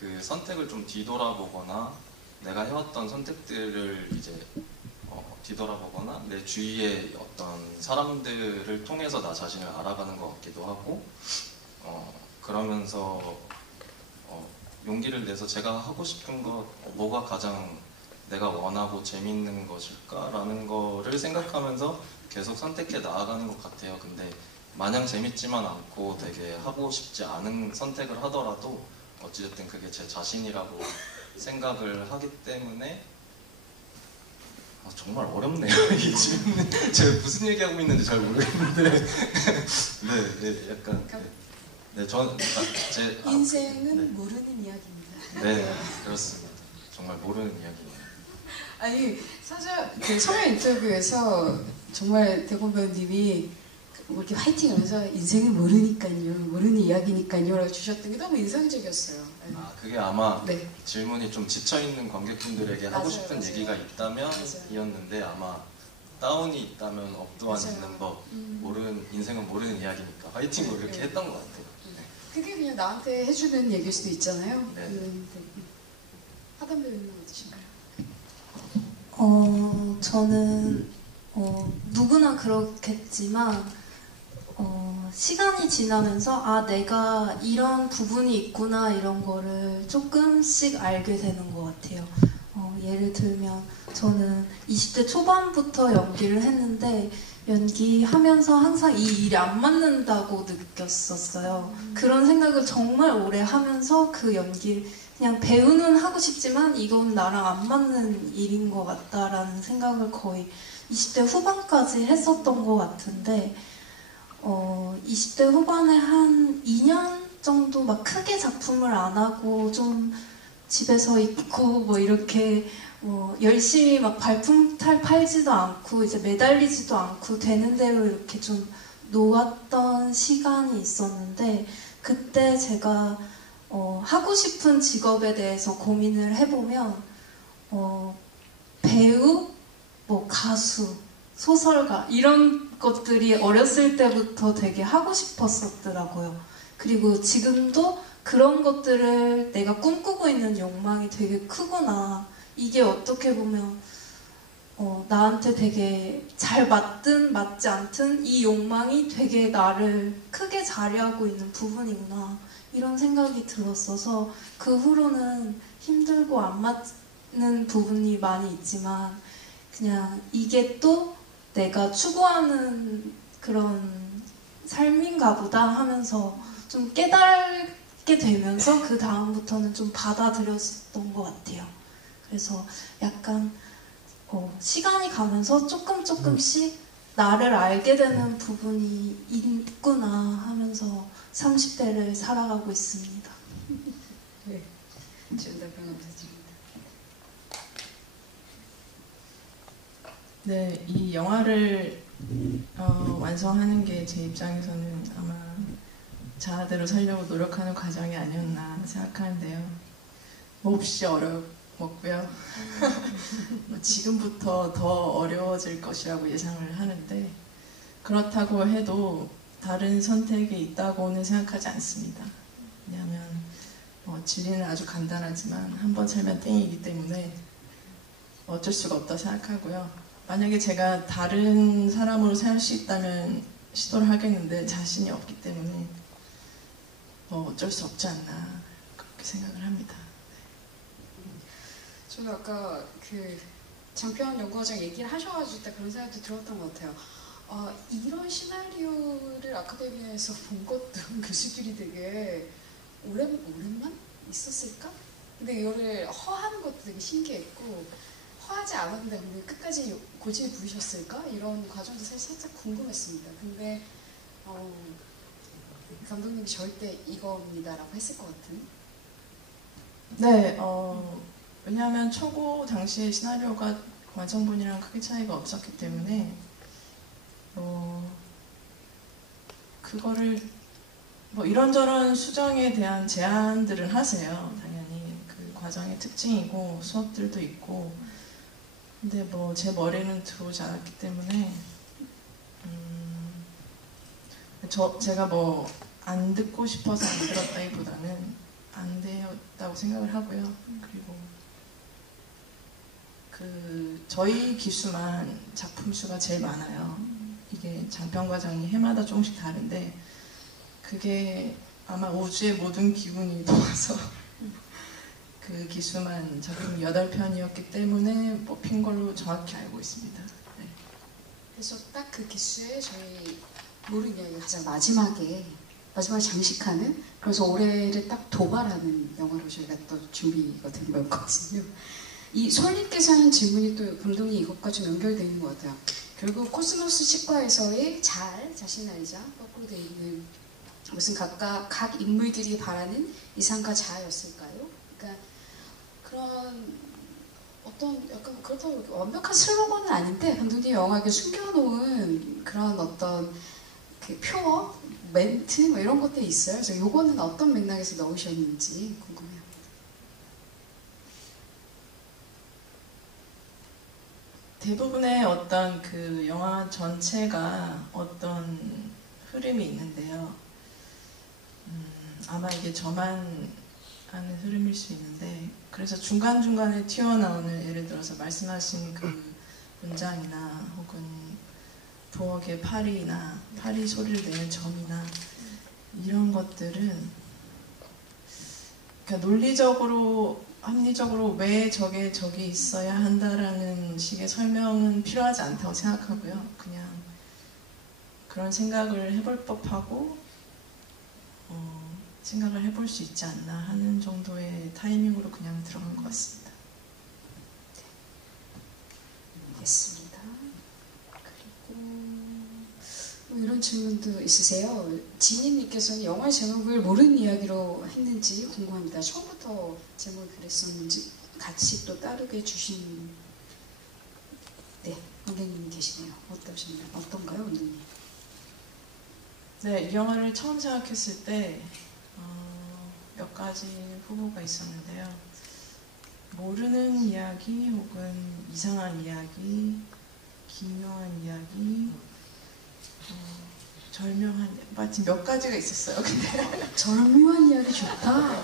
그 선택을 좀 뒤돌아보거나 내가 해왔던 선택들을 이제 뒤돌아보거나 내 주위의 어떤 사람들을 통해서 나 자신을 알아가는 것 같기도 하고, 그러면서 용기를 내서 제가 하고 싶은 것, 뭐가 가장 내가 원하고 재밌는 것일까라는 거를 생각하면서 계속 선택해 나아가는 것 같아요. 근데 마냥 재밌지만 않고 되게 하고 싶지 않은 선택을 하더라도 어찌됐든 그게 제 자신이라고 생각을 하기 때문에, 정말 어렵네요. 이 질문. 제가 무슨 얘기하고 있는지 잘 모르겠는데. 네, 약간. 네, 제 인생은 네. 모르는 이야기입니다. 네, 그렇습니다. 정말 모르는 이야기예요. 아니, 사실 그 서면 인터뷰에서 정말 대권 배우님이 뭐 이렇게 화이팅 하면서 인생은 모르니까요, 모르는 이야기니까요 라고 주셨던 게 너무 인상적이었어요. 네. 그게 아마 네. 질문이 좀 지쳐있는 관객분들에게 하고 맞아요, 싶은 맞아요. 얘기가 있다면 맞아요. 이었는데, 아마 다운이 있다면 업도 안 맞아요. 있는 법, 인생은 모르는 이야기니까 화이팅 뭐 이렇게 네. 했던 것 같아요. 네. 그게 그냥 나한테 해주는 얘기일 수도 있잖아요. 네. 하담 배우님은 어떠신가요? 저는 누구나 그렇겠지만 시간이 지나면서 내가 이런 부분이 있구나 이런 거를 조금씩 알게 되는 것 같아요. 예를 들면 저는 20대 초반부터 연기를 했는데 연기하면서 항상 이 일이 안 맞는다고 느꼈었어요. 그런 생각을 정말 오래 하면서 그 연기를 그냥 배우는 하고 싶지만 이건 나랑 안 맞는 일인 것 같다라는 생각을 거의 20대 후반까지 했었던 것 같은데 20대 후반에 한 2년 정도 막 크게 작품을 안 하고 좀 집에서 있고 뭐 이렇게 열심히 막 발품탈 팔지도 않고 이제 매달리지도 않고 되는 대로 이렇게 좀 놓았던 시간이 있었는데, 그때 제가 하고 싶은 직업에 대해서 고민을 해보면 배우 가수, 소설가 이런 것들이 어렸을 때부터 되게 하고 싶었었더라고요. 그리고 지금도 그런 것들을 내가 꿈꾸고 있는 욕망이 되게 크구나. 이게 어떻게 보면 나한테 되게 잘 맞든 맞지 않든 이 욕망이 되게 나를 크게 자리하고 있는 부분이구나. 이런 생각이 들었어서 그 후로는 힘들고 안 맞는 부분이 많이 있지만 그냥 이게 또 내가 추구하는 그런 삶인가 보다 하면서 좀 깨닫게 되면서 그 다음부터는 좀 받아들였던 것 같아요. 그래서 약간 시간이 가면서 조금씩 나를 알게 되는 부분이 있구나 하면서 30대를 살아가고 있습니다. 네, 지은달 변호사입니다. 네, 이 영화를 완성하는 게 제 입장에서는 아마 자아대로 살려고 노력하는 과정이 아니었나 생각하는데요. 몹시 어려웠고요. 지금부터 더 어려워질 것이라고 예상을 하는데 그렇다고 해도 다른 선택이 있다고는 생각하지 않습니다. 왜냐하면 진리는 아주 간단하지만 한 번 살면 땡이기 때문에 어쩔 수가 없다 생각하고요. 만약에 제가 다른 사람으로 살 수 있다면 시도를 하겠는데 자신이 없기 때문에 어쩔 수 없지 않나 그렇게 생각을 합니다. 저도 아까 그 장편 연구원장 얘기를 하셔가지고 딱 그런 생각도 들었던 것 같아요. 이런 시나리오를 아카데미에서 본 것도 교수들이 되게 오랜만 있었을까? 근데 이거를 허하는 것도 되게 신기했고 허하지 않았는데 근데 끝까지 고집을 부리셨을까? 이런 과정도 사실 살짝 궁금했습니다. 근데 감독님이 절대 이겁니다라고 했을 것 같은. 네, 왜냐하면 초고 당시에 시나리오가 완성본이랑 크게 차이가 없었기 때문에 그거를 이런저런 수정에 대한 제안들은 하세요. 당연히 그 과정의 특징이고 수업들도 있고 근데 제 머리는 들어오지 않았기 때문에 제가 안 듣고 싶어서 안 들었다기보다는 안 되었다고 생각을 하고요. 그리고 저희 기수만 작품 수가 제일 많아요. 이게 장편 과정이 해마다 조금씩 다른데 그게 아마 우주의 모든 기운이 모아서 그 기수만 작품 8편이었기 때문에 뽑힌 걸로 정확히 알고 있습니다. 네. 그래서 딱 그 기수에 저희 모르는 이야기가 가장 마지막에 장식하는 그래서 올해를 딱 도발하는 영화로 저희가 또 준비가 된 거였거든요. 이 솔님께서 하는 질문이 또 감독님 이것과 좀 연결되어 있는 것 같아요. 결국 코스모스 치과에서의 자신 알자 거꾸로 되어 있는 무슨 각 인물들이 바라는 이상과 자아였을까요? 그러니까 그런 어떤 약간 그렇다고 완벽한 슬로건은 아닌데 감독님 영화에 숨겨놓은 그런 어떤 그 표어, 멘트 이런 것들이 있어요. 그래서 요거는 어떤 맥락에서 넣으셨는지 궁금해요. 대부분의 어떤 그 영화 전체가 어떤 흐름이 있는데요. 아마 이게 저만 아는 흐름일 수 있는데 그래서 중간중간에 튀어나오는 예를 들어서 말씀하신 그 문장이나 혹은 부엌의 파리 소리를 내는 점이나 이런 것들은 그러니까 논리적으로 합리적으로 왜 저기 있어야 한다라는 식의 설명은 필요하지 않다고 생각하고요. 그냥 그런 생각을 해볼 법하고 생각을 해볼 수 있지 않나 하는 정도의 타이밍으로 그냥 들어간 것 같습니다. 알겠습니다. 그리고 이런 질문도 있으세요? 지니님께서는 영화 제목을 모르는 이야기로 했는지 궁금합니다. 처음부터 제목을 그랬었는지 같이 또 따르게 주신 원장님이 계시네요. 어떤가요, 원장님? 네, 이 영화를 처음 생각했을 때 몇 가지 후보가 있었는데요. 모르는 이야기 혹은 이상한 이야기 기묘한 이야기, 절묘한 마침 몇 가지가 있었어요. 근데 절묘한 이야기 좋다.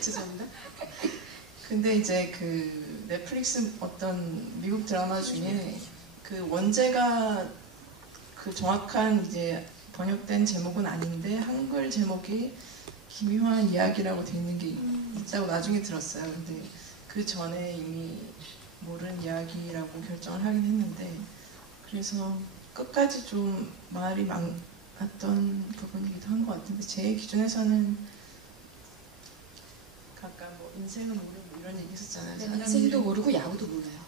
죄송합니다. 근데 이제 그 넷플릭스 어떤 미국 드라마 중에 그 원제가 그 정확한 이제 번역된 제목은 아닌데 한글 제목이 기묘한 이야기라고 돼 있는 게 있다고 나중에 들었어요. 근데 그 전에 이미 모르는 이야기라고 결정을 하긴 했는데, 그래서 끝까지 좀 말이 많았던 부분이기도 한 것 같은데, 제 기준에서는 아까 뭐 인생은 모르고 이런 얘기 했었잖아요. 네, 인생도 모르고 야구도 몰라요.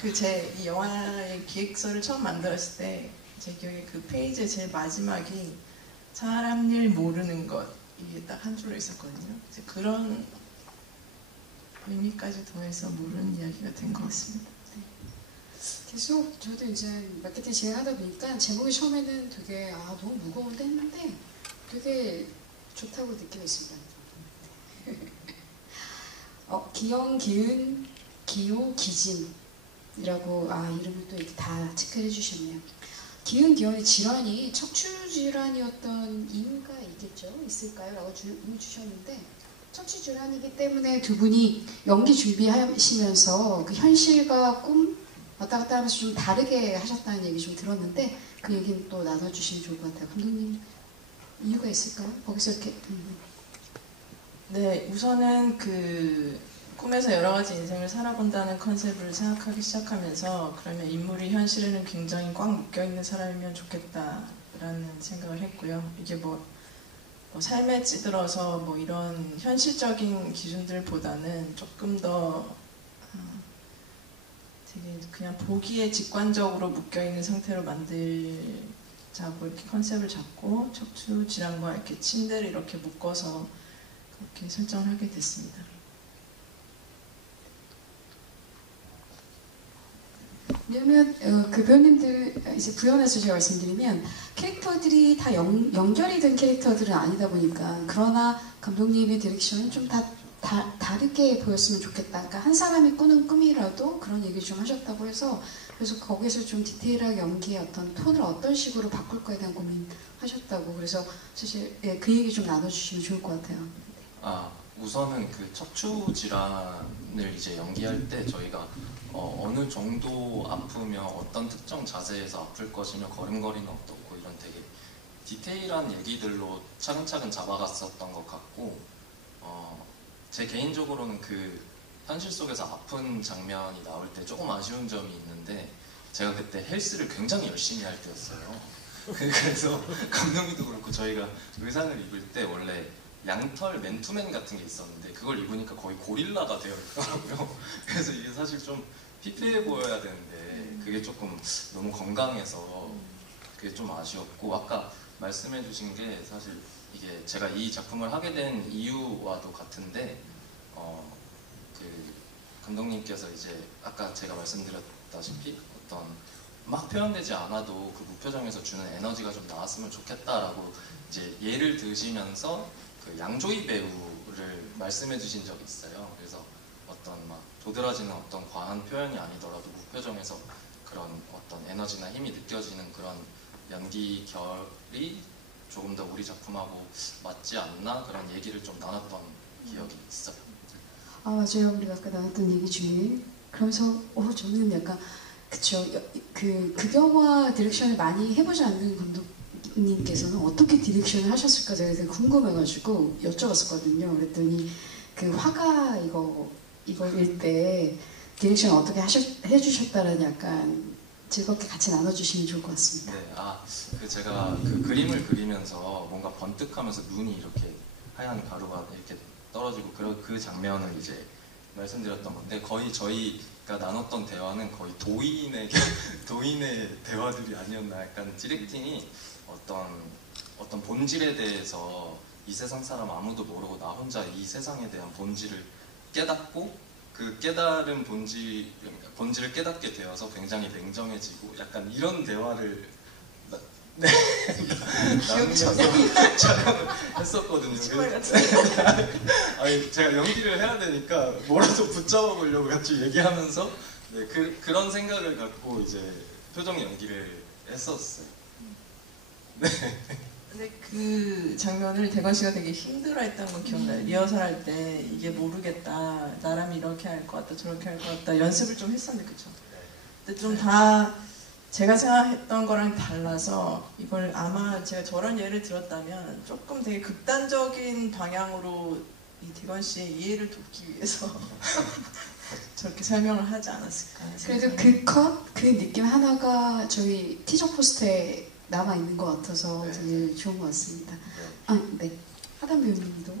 그 제 이 영화의 기획서를 처음 만들었을 때 제 기억에 그 페이지의 제일 마지막이 사람 일 모르는 것, 이게 딱 한 줄로 있었거든요. 이제 그런 의미까지 더해서 모르는 이야기가 된 것 같습니다. 계속 저도 이제 마케팅 진행하다 보니까 제목이 처음에는 되게 너무 무거운데 했는데 되게 좋다고 느끼고 있습니다. 기영, 기은, 기호, 기진이라고 이름을 또 이렇게 다 체크해 주셨네요. 기은, 기현의 질환이 척추 질환이었던 이유가 있을까요? 라고 질문 주셨는데, 척추 질환이기 때문에 두 분이 연기 준비하시면서 그 현실과 꿈 왔다 갔다 하면서 좀 다르게 하셨다는 얘기 좀 들었는데, 그 얘기는 또 나눠주시면 좋을 것 같아요. 감독님, 이유가 있을까요? 거기서 이렇게. 네, 우선은 그 꿈에서 여러 가지 인생을 살아본다는 컨셉을 생각하기 시작하면서, 그러면 인물이 현실에는 굉장히 꽉 묶여있는 사람이면 좋겠다라는 생각을 했고요. 이게 뭐 삶에 찌들어서 뭐 이런 현실적인 기준들보다는 조금 더 되게 그냥 보기에 직관적으로 묶여있는 상태로 만들자고 이렇게 컨셉을 잡고, 척추 질환과 이렇게 침대를 이렇게 묶어서 그렇게 설정을 하게 됐습니다. 왜냐면 그 배우님들 이제 부연해서 제가 말씀드리면 캐릭터들이 다 연결이 된 캐릭터들은 아니다 보니까, 그러나 감독님의 디렉션은 좀 다르게 보였으면 좋겠다. 그러니까 한 사람이 꾸는 꿈이라도 그런 얘기를 좀 하셨다고 해서, 그래서 거기서 좀 디테일하게 연기의 어떤 톤을 어떤 식으로 바꿀 거에 대한 고민하셨다고. 그래서 사실 그 얘기 좀 나눠주시면 좋을 것 같아요. 우선은 그 척추 질환을 이제 연기할 때 저희가 어느 정도 아프며 어떤 특정 자세에서 아플 것이며 걸음걸이는 어떻고 이런 되게 디테일한 얘기들로 차근차근 잡아갔었던 것 같고, 제 개인적으로는 그 현실 속에서 아픈 장면이 나올 때 조금 아쉬운 점이 있는데, 제가 그때 헬스를 굉장히 열심히 할 때였어요. 그래서 감독님도 그렇고 저희가 의상을 입을 때 원래 양털 맨투맨 같은 게 있었는데 그걸 입으니까 거의 고릴라가 되어 있더라고요. 그래서 이게 사실 좀 피폐해 보여야 되는데 그게 조금 너무 건강해서 그게 좀 아쉬웠고, 아까 말씀해 주신 게 사실 이게 제가 이 작품을 하게 된 이유와도 같은데, 그 감독님께서 이제 아까 제가 말씀드렸다시피 어떤 막 표현되지 않아도 그 무표정에서 주는 에너지가 좀 나왔으면 좋겠다라고 이제 예를 드시면서 그 양조위 배우를 말씀해 주신 적이 있어요. 그래서 어떤 막 도드라지는 어떤 과한 표현이 아니더라도 무표정에서 그런 어떤 에너지나 힘이 느껴지는 그런 연기 결이 조금 더 우리 작품하고 맞지 않나, 그런 얘기를 좀 나눴던 기억이 있어요. 맞아요. 우리가 아까 나눴던 얘기 중에 그러면서 저는 약간 그쵸, 그 극영화 디렉션을 많이 해보지 않는 감독님께서는 어떻게 디렉션을 하셨을까 제가 되게 궁금해가지고 여쭤봤었거든요. 그랬더니 그 화가 이거일 때 디렉션 어떻게 해주셨다라는 약간 즐겁게 같이 나눠주시면 좋을 것 같습니다. 네, 그 제가 그 그림을 그리면서 뭔가 번뜩하면서 눈이 이렇게 하얀 가루가 이렇게 떨어지고 그 장면을 이제 말씀드렸던 건데, 거의 저희가 나눴던 대화는 거의 도인의 대화들이 아니었나. 약간 디렉팅이 어떤 본질에 대해서 이 세상 사람 아무도 모르고 나 혼자 이 세상에 대한 본질을 깨닫고, 그 깨달은 본질을 깨닫게 되어서 굉장히 냉정해지고, 약간 이런 대화를 나누면서 촬영을 했었거든요. 아니, 제가 연기를 해야 되니까 뭐라도 붙잡아 보려고 같이 얘기하면서 네, 그런 생각을 갖고 이제 표정 연기를 했었어요. 근데 그 장면을 대건 씨가 되게 힘들어했던 건 기억나요. 리허설 할 때 이게 모르겠다, 나라면 이렇게 할 것 같다, 저렇게 할 것 같다 연습을 좀 했었는데 그쵸? 근데 좀 다 제가 생각했던 거랑 달라서 이걸 아마 제가 저런 예를 들었다면 조금 되게 극단적인 방향으로 이 대건 씨의 이해를 돕기 위해서 저렇게 설명을 하지 않았을까. 그래도 그 컷, 그 느낌 하나가 저희 티저 포스터에 남아있는 것 같아서 네. 되게 좋은 것 같습니다. 네. 아, 네. 하단 배우님도.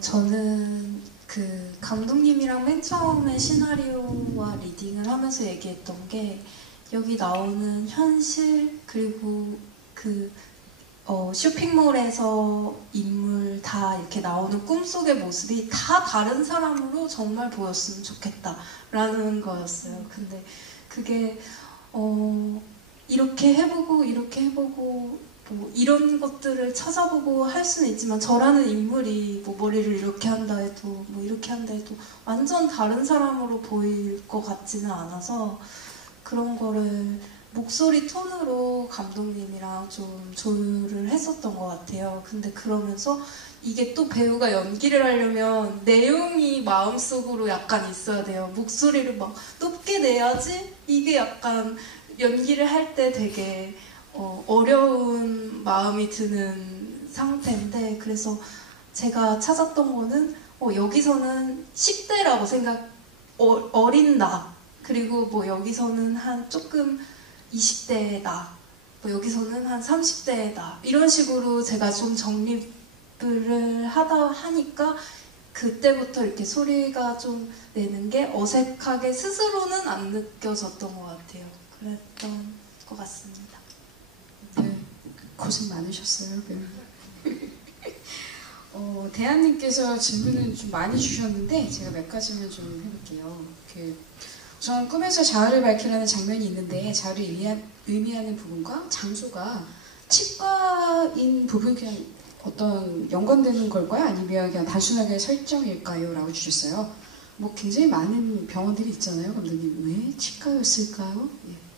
저는 그 감독님이랑 맨 처음에 시나리오와 리딩을 하면서 얘기했던 게 여기 나오는 현실 그리고 그 쇼핑몰에서 인물 다 이렇게 나오는 꿈속의 모습이 다 다른 사람으로 정말 보였으면 좋겠다라는 거였어요. 근데 그게 이렇게 해보고 뭐 이런 것들을 찾아보고 할 수는 있지만 저라는 인물이 뭐 머리를 이렇게 한다 해도 뭐 이렇게 한다 해도 완전 다른 사람으로 보일 것 같지는 않아서 그런 거를 목소리 톤으로 감독님이랑 좀 조율을 했었던 것 같아요. 근데 그러면서 이게 또 배우가 연기를 하려면 내용이 마음속으로 약간 있어야 돼요. 목소리를 막 높게 내야지 이게 약간 연기를 할 때 되게 어려운 마음이 드는 상태인데 그래서 제가 찾았던 거는 여기서는 10대라고 어린 나 그리고 뭐 여기서는 한 조금 20대의 나 뭐 여기서는 한 30대의 나 이런 식으로 제가 좀 정립을 하니까 그때부터 이렇게 소리가 좀 내는 게 어색하게 스스로는 안 느껴졌던 것 같아요. 그랬던 것 같습니다. 네. 고생 많으셨어요, 배우님. 대한님께서 질문을 좀 많이 주셨는데 제가 몇 가지만 좀 해볼게요. 우선 꿈에서 자아를 밝히라는 장면이 있는데 자아를 의미하는 부분과 장소가 치과인 부분이 그냥 어떤 연관되는 걸까요? 아니면 그냥 단순하게 설정일까요? 라고 주셨어요. 뭐 굉장히 많은 병원들이 있잖아요, 감독님. 왜 치과였을까요? 예.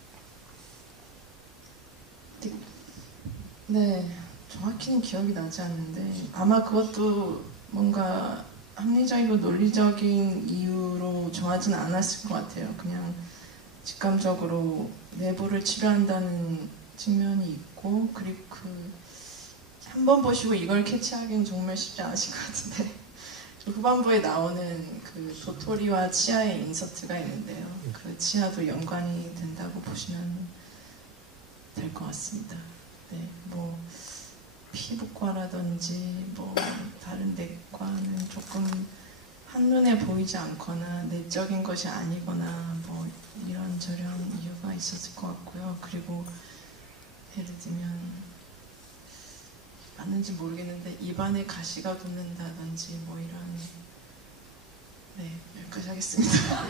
네, 정확히는 기억이 나지 않는데 아마 그것도 뭔가 합리적이고 논리적인 이유로 정하지는 않았을 것 같아요. 그냥 직감적으로 내부를 치료한다는 측면이 있고 그리고 한 번 보시고 이걸 캐치하기는 정말 쉽지 않으실 것 같은데 후반부에 나오는 그 도토리와 치아의 인서트가 있는데요. 그 치아도 연관이 된다고 보시면 될 것 같습니다. 네, 뭐 피부과라든지 뭐 다른 내과는 조금 한눈에 보이지 않거나 내적인 것이 아니거나 뭐 이런저런 이유가 있었을 것 같고요. 그리고 예를 들면 맞는지 모르겠는데 입안에 가시가 돋는다든지 뭐 이런 네, 여기까지 하겠습니다.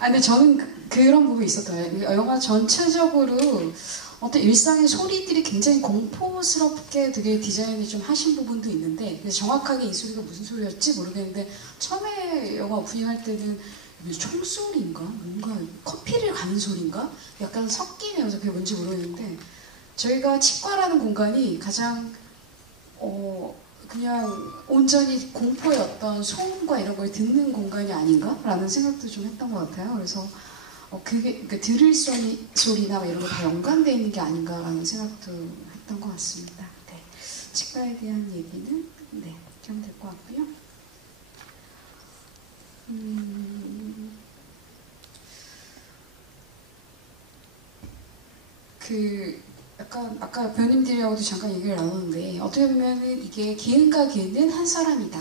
근데 저는 그런 부분이 있었어요. 영화 전체적으로 어떤 일상의 소리들이 굉장히 공포스럽게 되게 디자인을 좀 하신 부분도 있는데 그래서 정확하게 이 소리가 무슨 소리였지 모르겠는데 처음에 영화 오프닝 할 때는 총소리인가? 뭔가 커피를 가는 소리인가? 약간 섞이면서 그게 뭔지 모르겠는데 저희가 치과라는 공간이 가장 그냥 온전히 공포의 어떤 소음과 이런 걸 듣는 공간이 아닌가라는 생각도 좀 했던 것 같아요. 그래서 그게 그러니까 들을 소리나 이런 거 다 연관되어 있는 게 아닌가라는 생각도 했던 것 같습니다. 네. 치과에 대한 얘기는 네, 이렇게 하면 될 것 같고요. 약간 아까 배우님들하고도 잠깐 얘기를 나눴는데 어떻게 보면은 이게 기은과 기은은 한 사람이다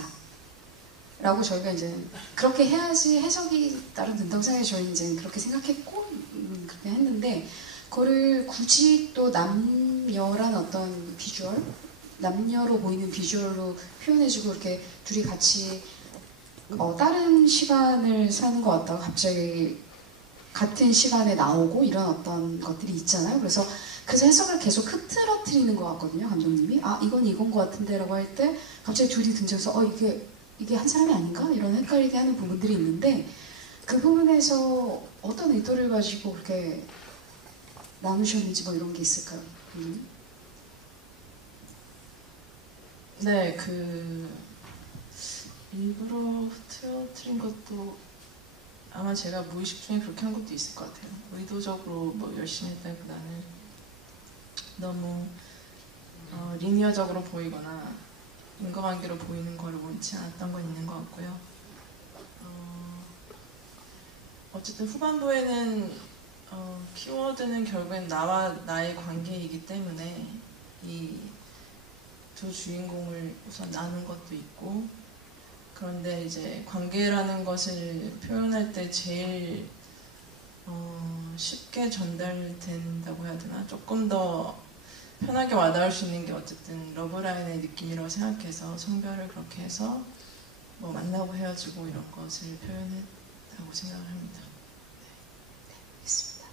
라고 저희가 이제 그렇게 해야지 해석이 나름 된다고 생각해서 저희는 이제 그렇게 생각했고 그렇게 했는데 그거를 굳이 또 남녀란 어떤 비주얼 남녀로 보이는 비주얼로 표현해주고 이렇게 둘이 같이 다른 시간을 사는 것 같다가 갑자기 같은 시간에 나오고 이런 어떤 것들이 있잖아요. 그래서 해석을 계속 흐트러뜨리는 것 같거든요, 감독님이. 이건 이건 것 같은데 라고 할 때 갑자기 둘이 등장해서 이게 한 사람이 아닌가? 이런 헷갈리게 하는 부분들이 있는데 그 부분에서 어떤 의도를 가지고 그렇게 나누셨는지 뭐 이런 게 있을까요? 네, 일부러 틀어뜨린 것도 아마 제가 무의식 중에 그렇게 한 것도 있을 것 같아요. 의도적으로 뭐 열심히 했다기보다는 너무 리니어적으로 보이거나 인과관계로 보이는 거를 원치 않았던 건 있는 것 같고요. 어쨌든 후반부에는 키워드는 결국엔 나와 나의 관계이기 때문에 이 두 주인공을 우선 나눈 것도 있고, 그런데 이제 관계라는 것을 표현할 때 제일 쉽게 전달된다고 해야 되나? 조금 더 편하게 와닿을 수 있는 게 어쨌든 러브라인의 느낌이라고 생각해서 성별을 그렇게 해서 뭐 만나고 헤어지고 이런 것을 표현했다고 생각을 합니다. 알겠습니다.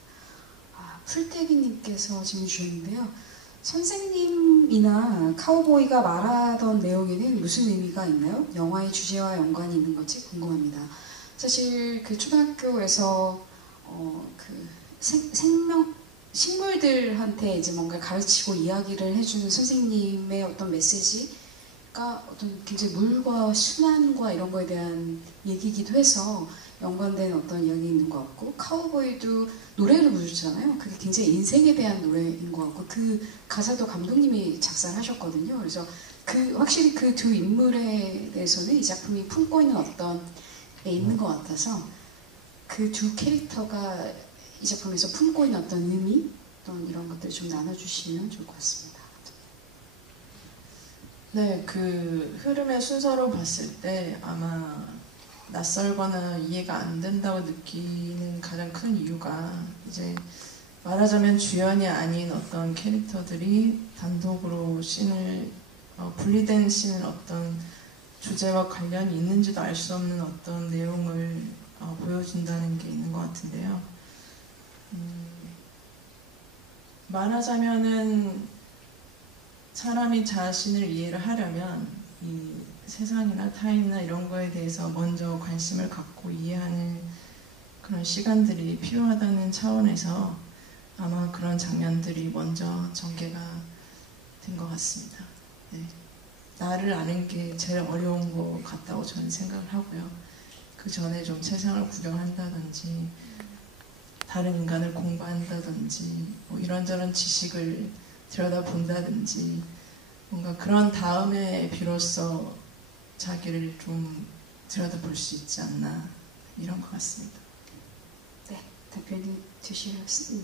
풀떼기님께서 질문 주셨는데요. 선생님이나 카우보이가 말하던 내용에는 무슨 의미가 있나요? 영화의 주제와 연관이 있는 건지 궁금합니다. 사실 그 초등학교에서 식물들한테 이제 뭔가 가르치고 이야기를 해주는 선생님의 어떤 메시지가 어떤 굉장히 물과 순환과 이런 거에 대한 얘기이기도 해서 연관된 어떤 이야기 있는 것 같고, 카우보이도 노래를 부르잖아요. 그게 굉장히 인생에 대한 노래인 것 같고, 그 가사도 감독님이 작사를 하셨거든요. 그래서 확실히 그 두 인물에 대해서는 이 작품이 품고 있는 어떤 게 있는 것 같아서, 그 두 캐릭터가 이 작품에서 품고 있는 어떤 의미, 어떤 이런 것들을 좀 나눠주시면 좋을 것 같습니다. 네, 그 흐름의 순서로 봤을 때 아마 낯설거나 이해가 안 된다고 느끼는 가장 큰 이유가, 이제 말하자면 주연이 아닌 어떤 캐릭터들이 단독으로 분리된 씬을 어떤 주제와 관련이 있는지도 알 수 없는 어떤 내용을 보여준다는 게 있는 것 같은데요. 말하자면은 사람이 자신을 이해를 하려면 이 세상이나 타인이나 이런 거에 대해서 먼저 관심을 갖고 이해하는 그런 시간들이 필요하다는 차원에서 아마 그런 장면들이 먼저 전개가 된 것 같습니다. 네. 나를 아는 게 제일 어려운 것 같다고 저는 생각을 하고요. 그 전에 좀 세상을 구경한다든지 다른 인간을 공부한다든지 뭐 이런저런 지식을 들여다본다든지 뭔가 그런 다음에 비로소 자기를 좀 들여다볼 수 있지 않나, 이런 것 같습니다. 네, 답변이 되셨는지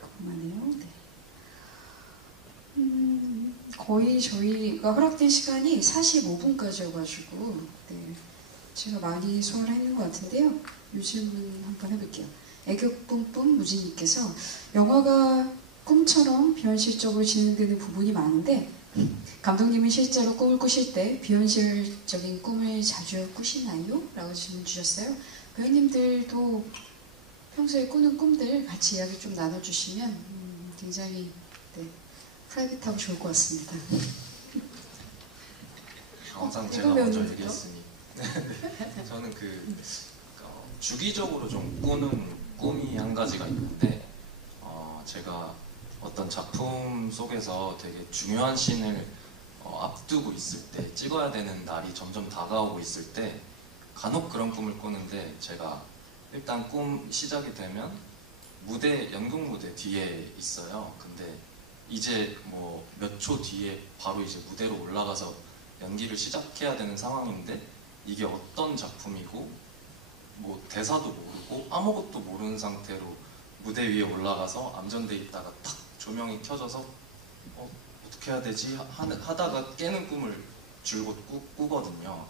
궁금하네요. 네. 거의 저희가 허락된 시간이 45분까지여가지고 제가 많이 소화를 했는 것 같은데요. 요즘은 한번 해볼게요. 애교뿜뿜 무진님께서 영화가 꿈처럼 비현실적으로 진행되는 부분이 많은데 감독님은 실제로 꿈을 꾸실 때 비현실적인 꿈을 자주 꾸시나요? 라고 질문 주셨어요. 배우님들도 평소에 꾸는 꿈들 같이 이야기 좀 나눠주시면 굉장히 프라이빗하고 좋을 것 같습니다. 항상 제가 먼저 얘기했으니 저는 주기적으로 좀 꾸는 꿈이 한 가지가 있는데, 제가 어떤 작품 속에서 되게 중요한 씬을 앞두고 있을 때, 찍어야 되는 날이 점점 다가오고 있을 때 간혹 그런 꿈을 꾸는데, 제가 일단 꿈 시작이 되면 연극 무대 뒤에 있어요. 근데 이제 뭐 몇 초 뒤에 바로 이제 무대로 올라가서 연기를 시작해야 되는 상황인데, 이게 어떤 작품이고 뭐 대사도 모르고 아무것도 모르는 상태로 무대 위에 올라가서 암전돼 있다가 탁 조명이 켜져서 어떻게 해야 되지 하다가 깨는 꿈을 줄곧 꾸거든요.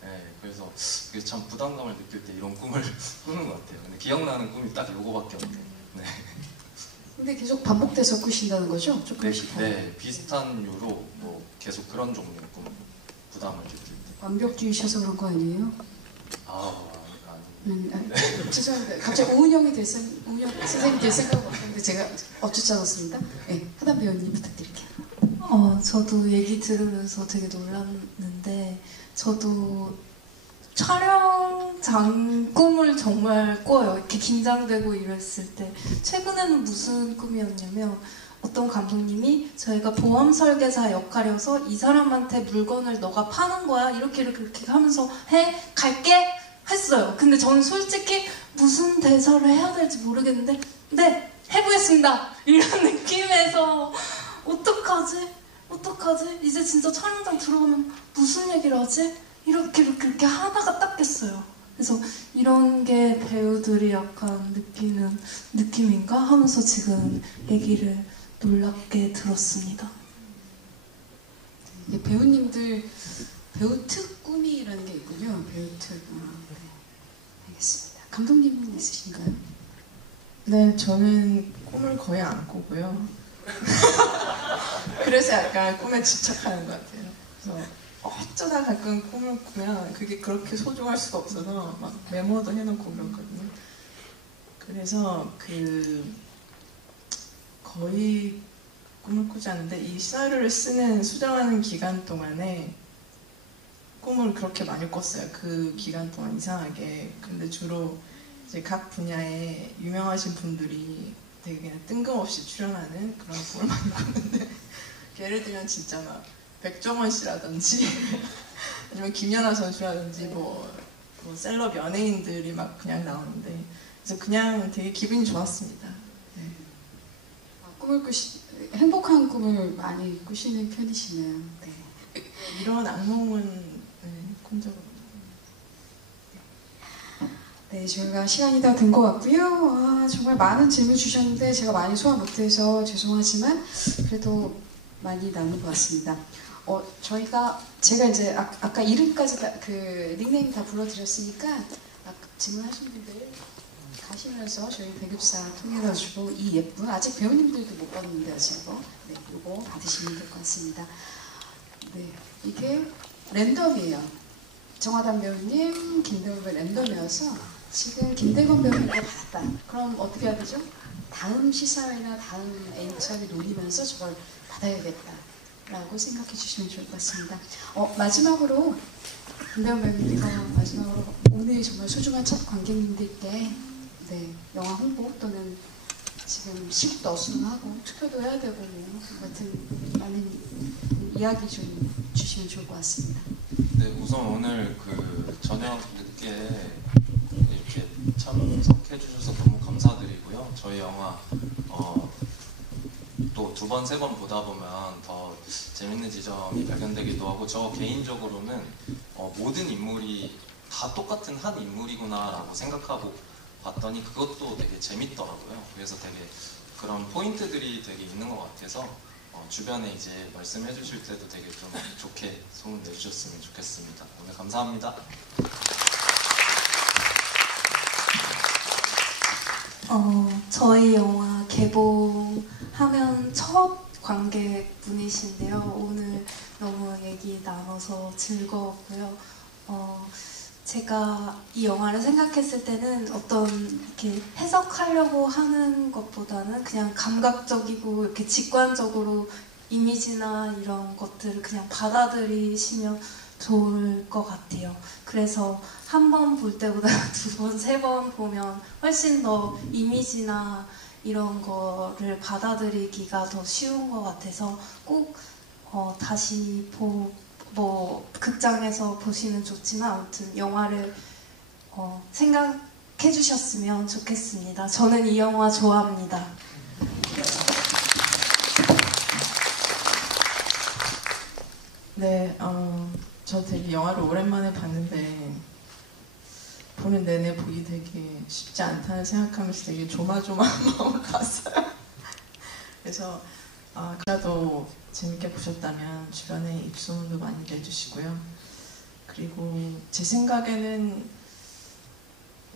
네, 그래서 그게 참 부담감을 느낄 때 이런 꿈을 꾸는 것 같아요. 근데 기억나는 꿈이 딱 요거밖에 없네요. 네. 근데 계속 반복돼서 꾸신다는 거죠? 조금씩. 네, 비슷한 유로 뭐 계속 그런 종류의 꿈, 부담을 느낄 때. 완벽주의셔서 그런 거 아니에요? 아니. 죄송합니다. 갑자기 우은영 선생님 될 생각 없었는데 제가 어쩌지 않았습니다. 네, 하단 배우님 부탁드릴게요. 저도 얘기 들으면서 되게 놀랐는데, 저도 촬영 꿈을 정말 꿔요. 이렇게 긴장되고 이랬을 때. 최근에는 무슨 꿈이었냐면 어떤 감독님이 저희가 보험 설계사 역할이어서 이 사람한테 물건을 너가 파는 거야. 이렇게 하면서 갈게 했어요. 근데 저는 솔직히 무슨 대사를 해야 될지 모르겠는데 네, 해보겠습니다. 이런 느낌에서 어떡하지? 이제 진짜 촬영장 들어가면 무슨 얘기를 하지? 이렇게 하다가 딱 깼어요. 그래서 이런 게 배우들이 약간 느끼는 느낌인가 하면서 지금 얘기를 놀랍게 들었습니다. 배우님들 배우 특 꿈이라는 게 있군요. 배우 특. 네. 알겠습니다. 감독님은 있으신가요? 네, 저는 꿈을 거의 안 꾸고요. 그래서 약간 꿈에 집착하는 것 같아요. 그래서 어쩌다 가끔 꿈을 꾸면 그게 그렇게 소중할 수가 없어서 막 메모도 해놓고 그렇거든요. 그래서 거의 꿈을 꾸지 않는데 이 시나리오를 수정하는 기간 동안에 꿈을 그렇게 많이 꿨어요. 그 기간 동안 이상하게. 근데 주로 이제 각 분야에 유명하신 분들이 되게 그냥 뜬금없이 출연하는 그런 꿈을 많이 꿨는데 예를 들면 진짜 막 백종원 씨라든지 아니면 김연아 선수라든지 뭐 셀럽 연예인들이 막 그냥 나오는데 그래서 그냥 되게 기분이 좋았습니다. 네. 행복한 꿈을 많이 꾸시는 편이시네요. 네. 이런 악몽은 꾼 적은 없어요. 네, 저희가 시간이 다 된 것 같고요. 정말 많은 질문 주셨는데 제가 많이 소화 못해서 죄송하지만 그래도 많이 나눈 것 같습니다. 제가 이제 아까 이름까지 닉네임 다 불러드렸으니까 질문하신 분들 가시면서 저희 배급사 통해가지고 이 예쁜 아직 배우님들도 못 받는데 아직 네, 이거 받으시면 될 것 같습니다. 네, 이게 랜덤이에요. 정화단 배우님, 김대건 배우 랜덤이어서 지금 김대건 배우님 거 받았다. 그럼 어떻게 해야 되죠? 다음 시사회나 다음 A차를 노리면서 저걸 받아야겠다라고 생각해 주시면 좋을 것 같습니다. 마지막으로 김대건 배우님께서 마지막으로 오늘 정말 소중한 첫 관객님들께 네, 영화 홍보 또는 지금 시국도 어수선하고 투표도 해야 되고 같은 많은 이야기 좀 주시면 좋을 것 같습니다. 네, 우선 오늘 저녁 늦게 이렇게 참석해 주셔서 너무 감사드리고요. 저희 영화 또 두 번, 세 번 보다 보면 더 재밌는 지점이 발견되기도 하고 저 개인적으로는 모든 인물이 다 똑같은 한 인물이구나라고 생각하고 봤더니 그것도 되게 재밌더라고요. 그래서 되게 그런 포인트들이 되게 있는 것 같아서 주변에 이제 말씀해 주실 때도 되게 좀 좋게 소문 내주셨으면 좋겠습니다. 오늘 감사합니다. 저희 영화 개봉하면 첫 관객분이신데요. 오늘 너무 얘기 나눠서 즐거웠고요. 제가 이 영화를 생각했을 때는 어떤 이렇게 해석하려고 하는 것보다는 그냥 감각적이고 이렇게 직관적으로 이미지나 이런 것들을 그냥 받아들이시면 좋을 것 같아요. 그래서 한 번 볼 때보다 두 번, 세 번 보면 훨씬 더 이미지나 이런 거를 받아들이기가 더 쉬운 것 같아서 꼭 다시 극장에서 보시면 좋지만 아무튼 영화를 생각해 주셨으면 좋겠습니다. 저는 이 영화 좋아합니다. 네, 저 되게 영화를 오랜만에 봤는데 보는 내내 보기 되게 쉽지 않다는 생각하면서 되게 조마조마한 마음으로 봤어요. 그래서 그래도 재밌게 보셨다면 주변에 입소문도 많이 내주시고요. 그리고 제 생각에는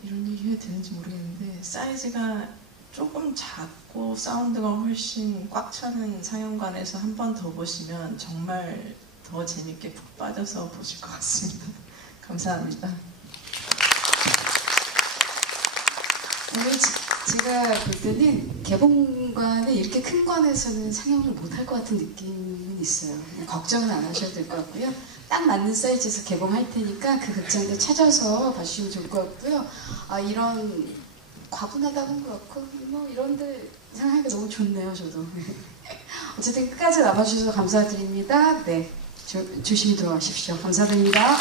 이런 얘기 해도 되는지 모르겠는데 사이즈가 조금 작고 사운드가 훨씬 꽉 차는 상영관에서 한 번 더 보시면 정말 더 재밌게 푹 빠져서 보실 것 같습니다. 감사합니다. 오늘 제가 볼 때는 개봉관에 이렇게 큰 관에서는 상영을 못할 것 같은 느낌은 있어요. 걱정은 안 하셔도 될 것 같고요. 딱 맞는 사이즈에서 개봉할 테니까 그 극장도 찾아서 봐주시면 좋을 것 같고요. 이런 과분하다는 그렇고 뭐 이런데 생각하니까 너무 좋네요, 저도. 어쨌든 끝까지 남아주셔서 감사드립니다. 네, 조심히 들어가십시오. 감사드립니다.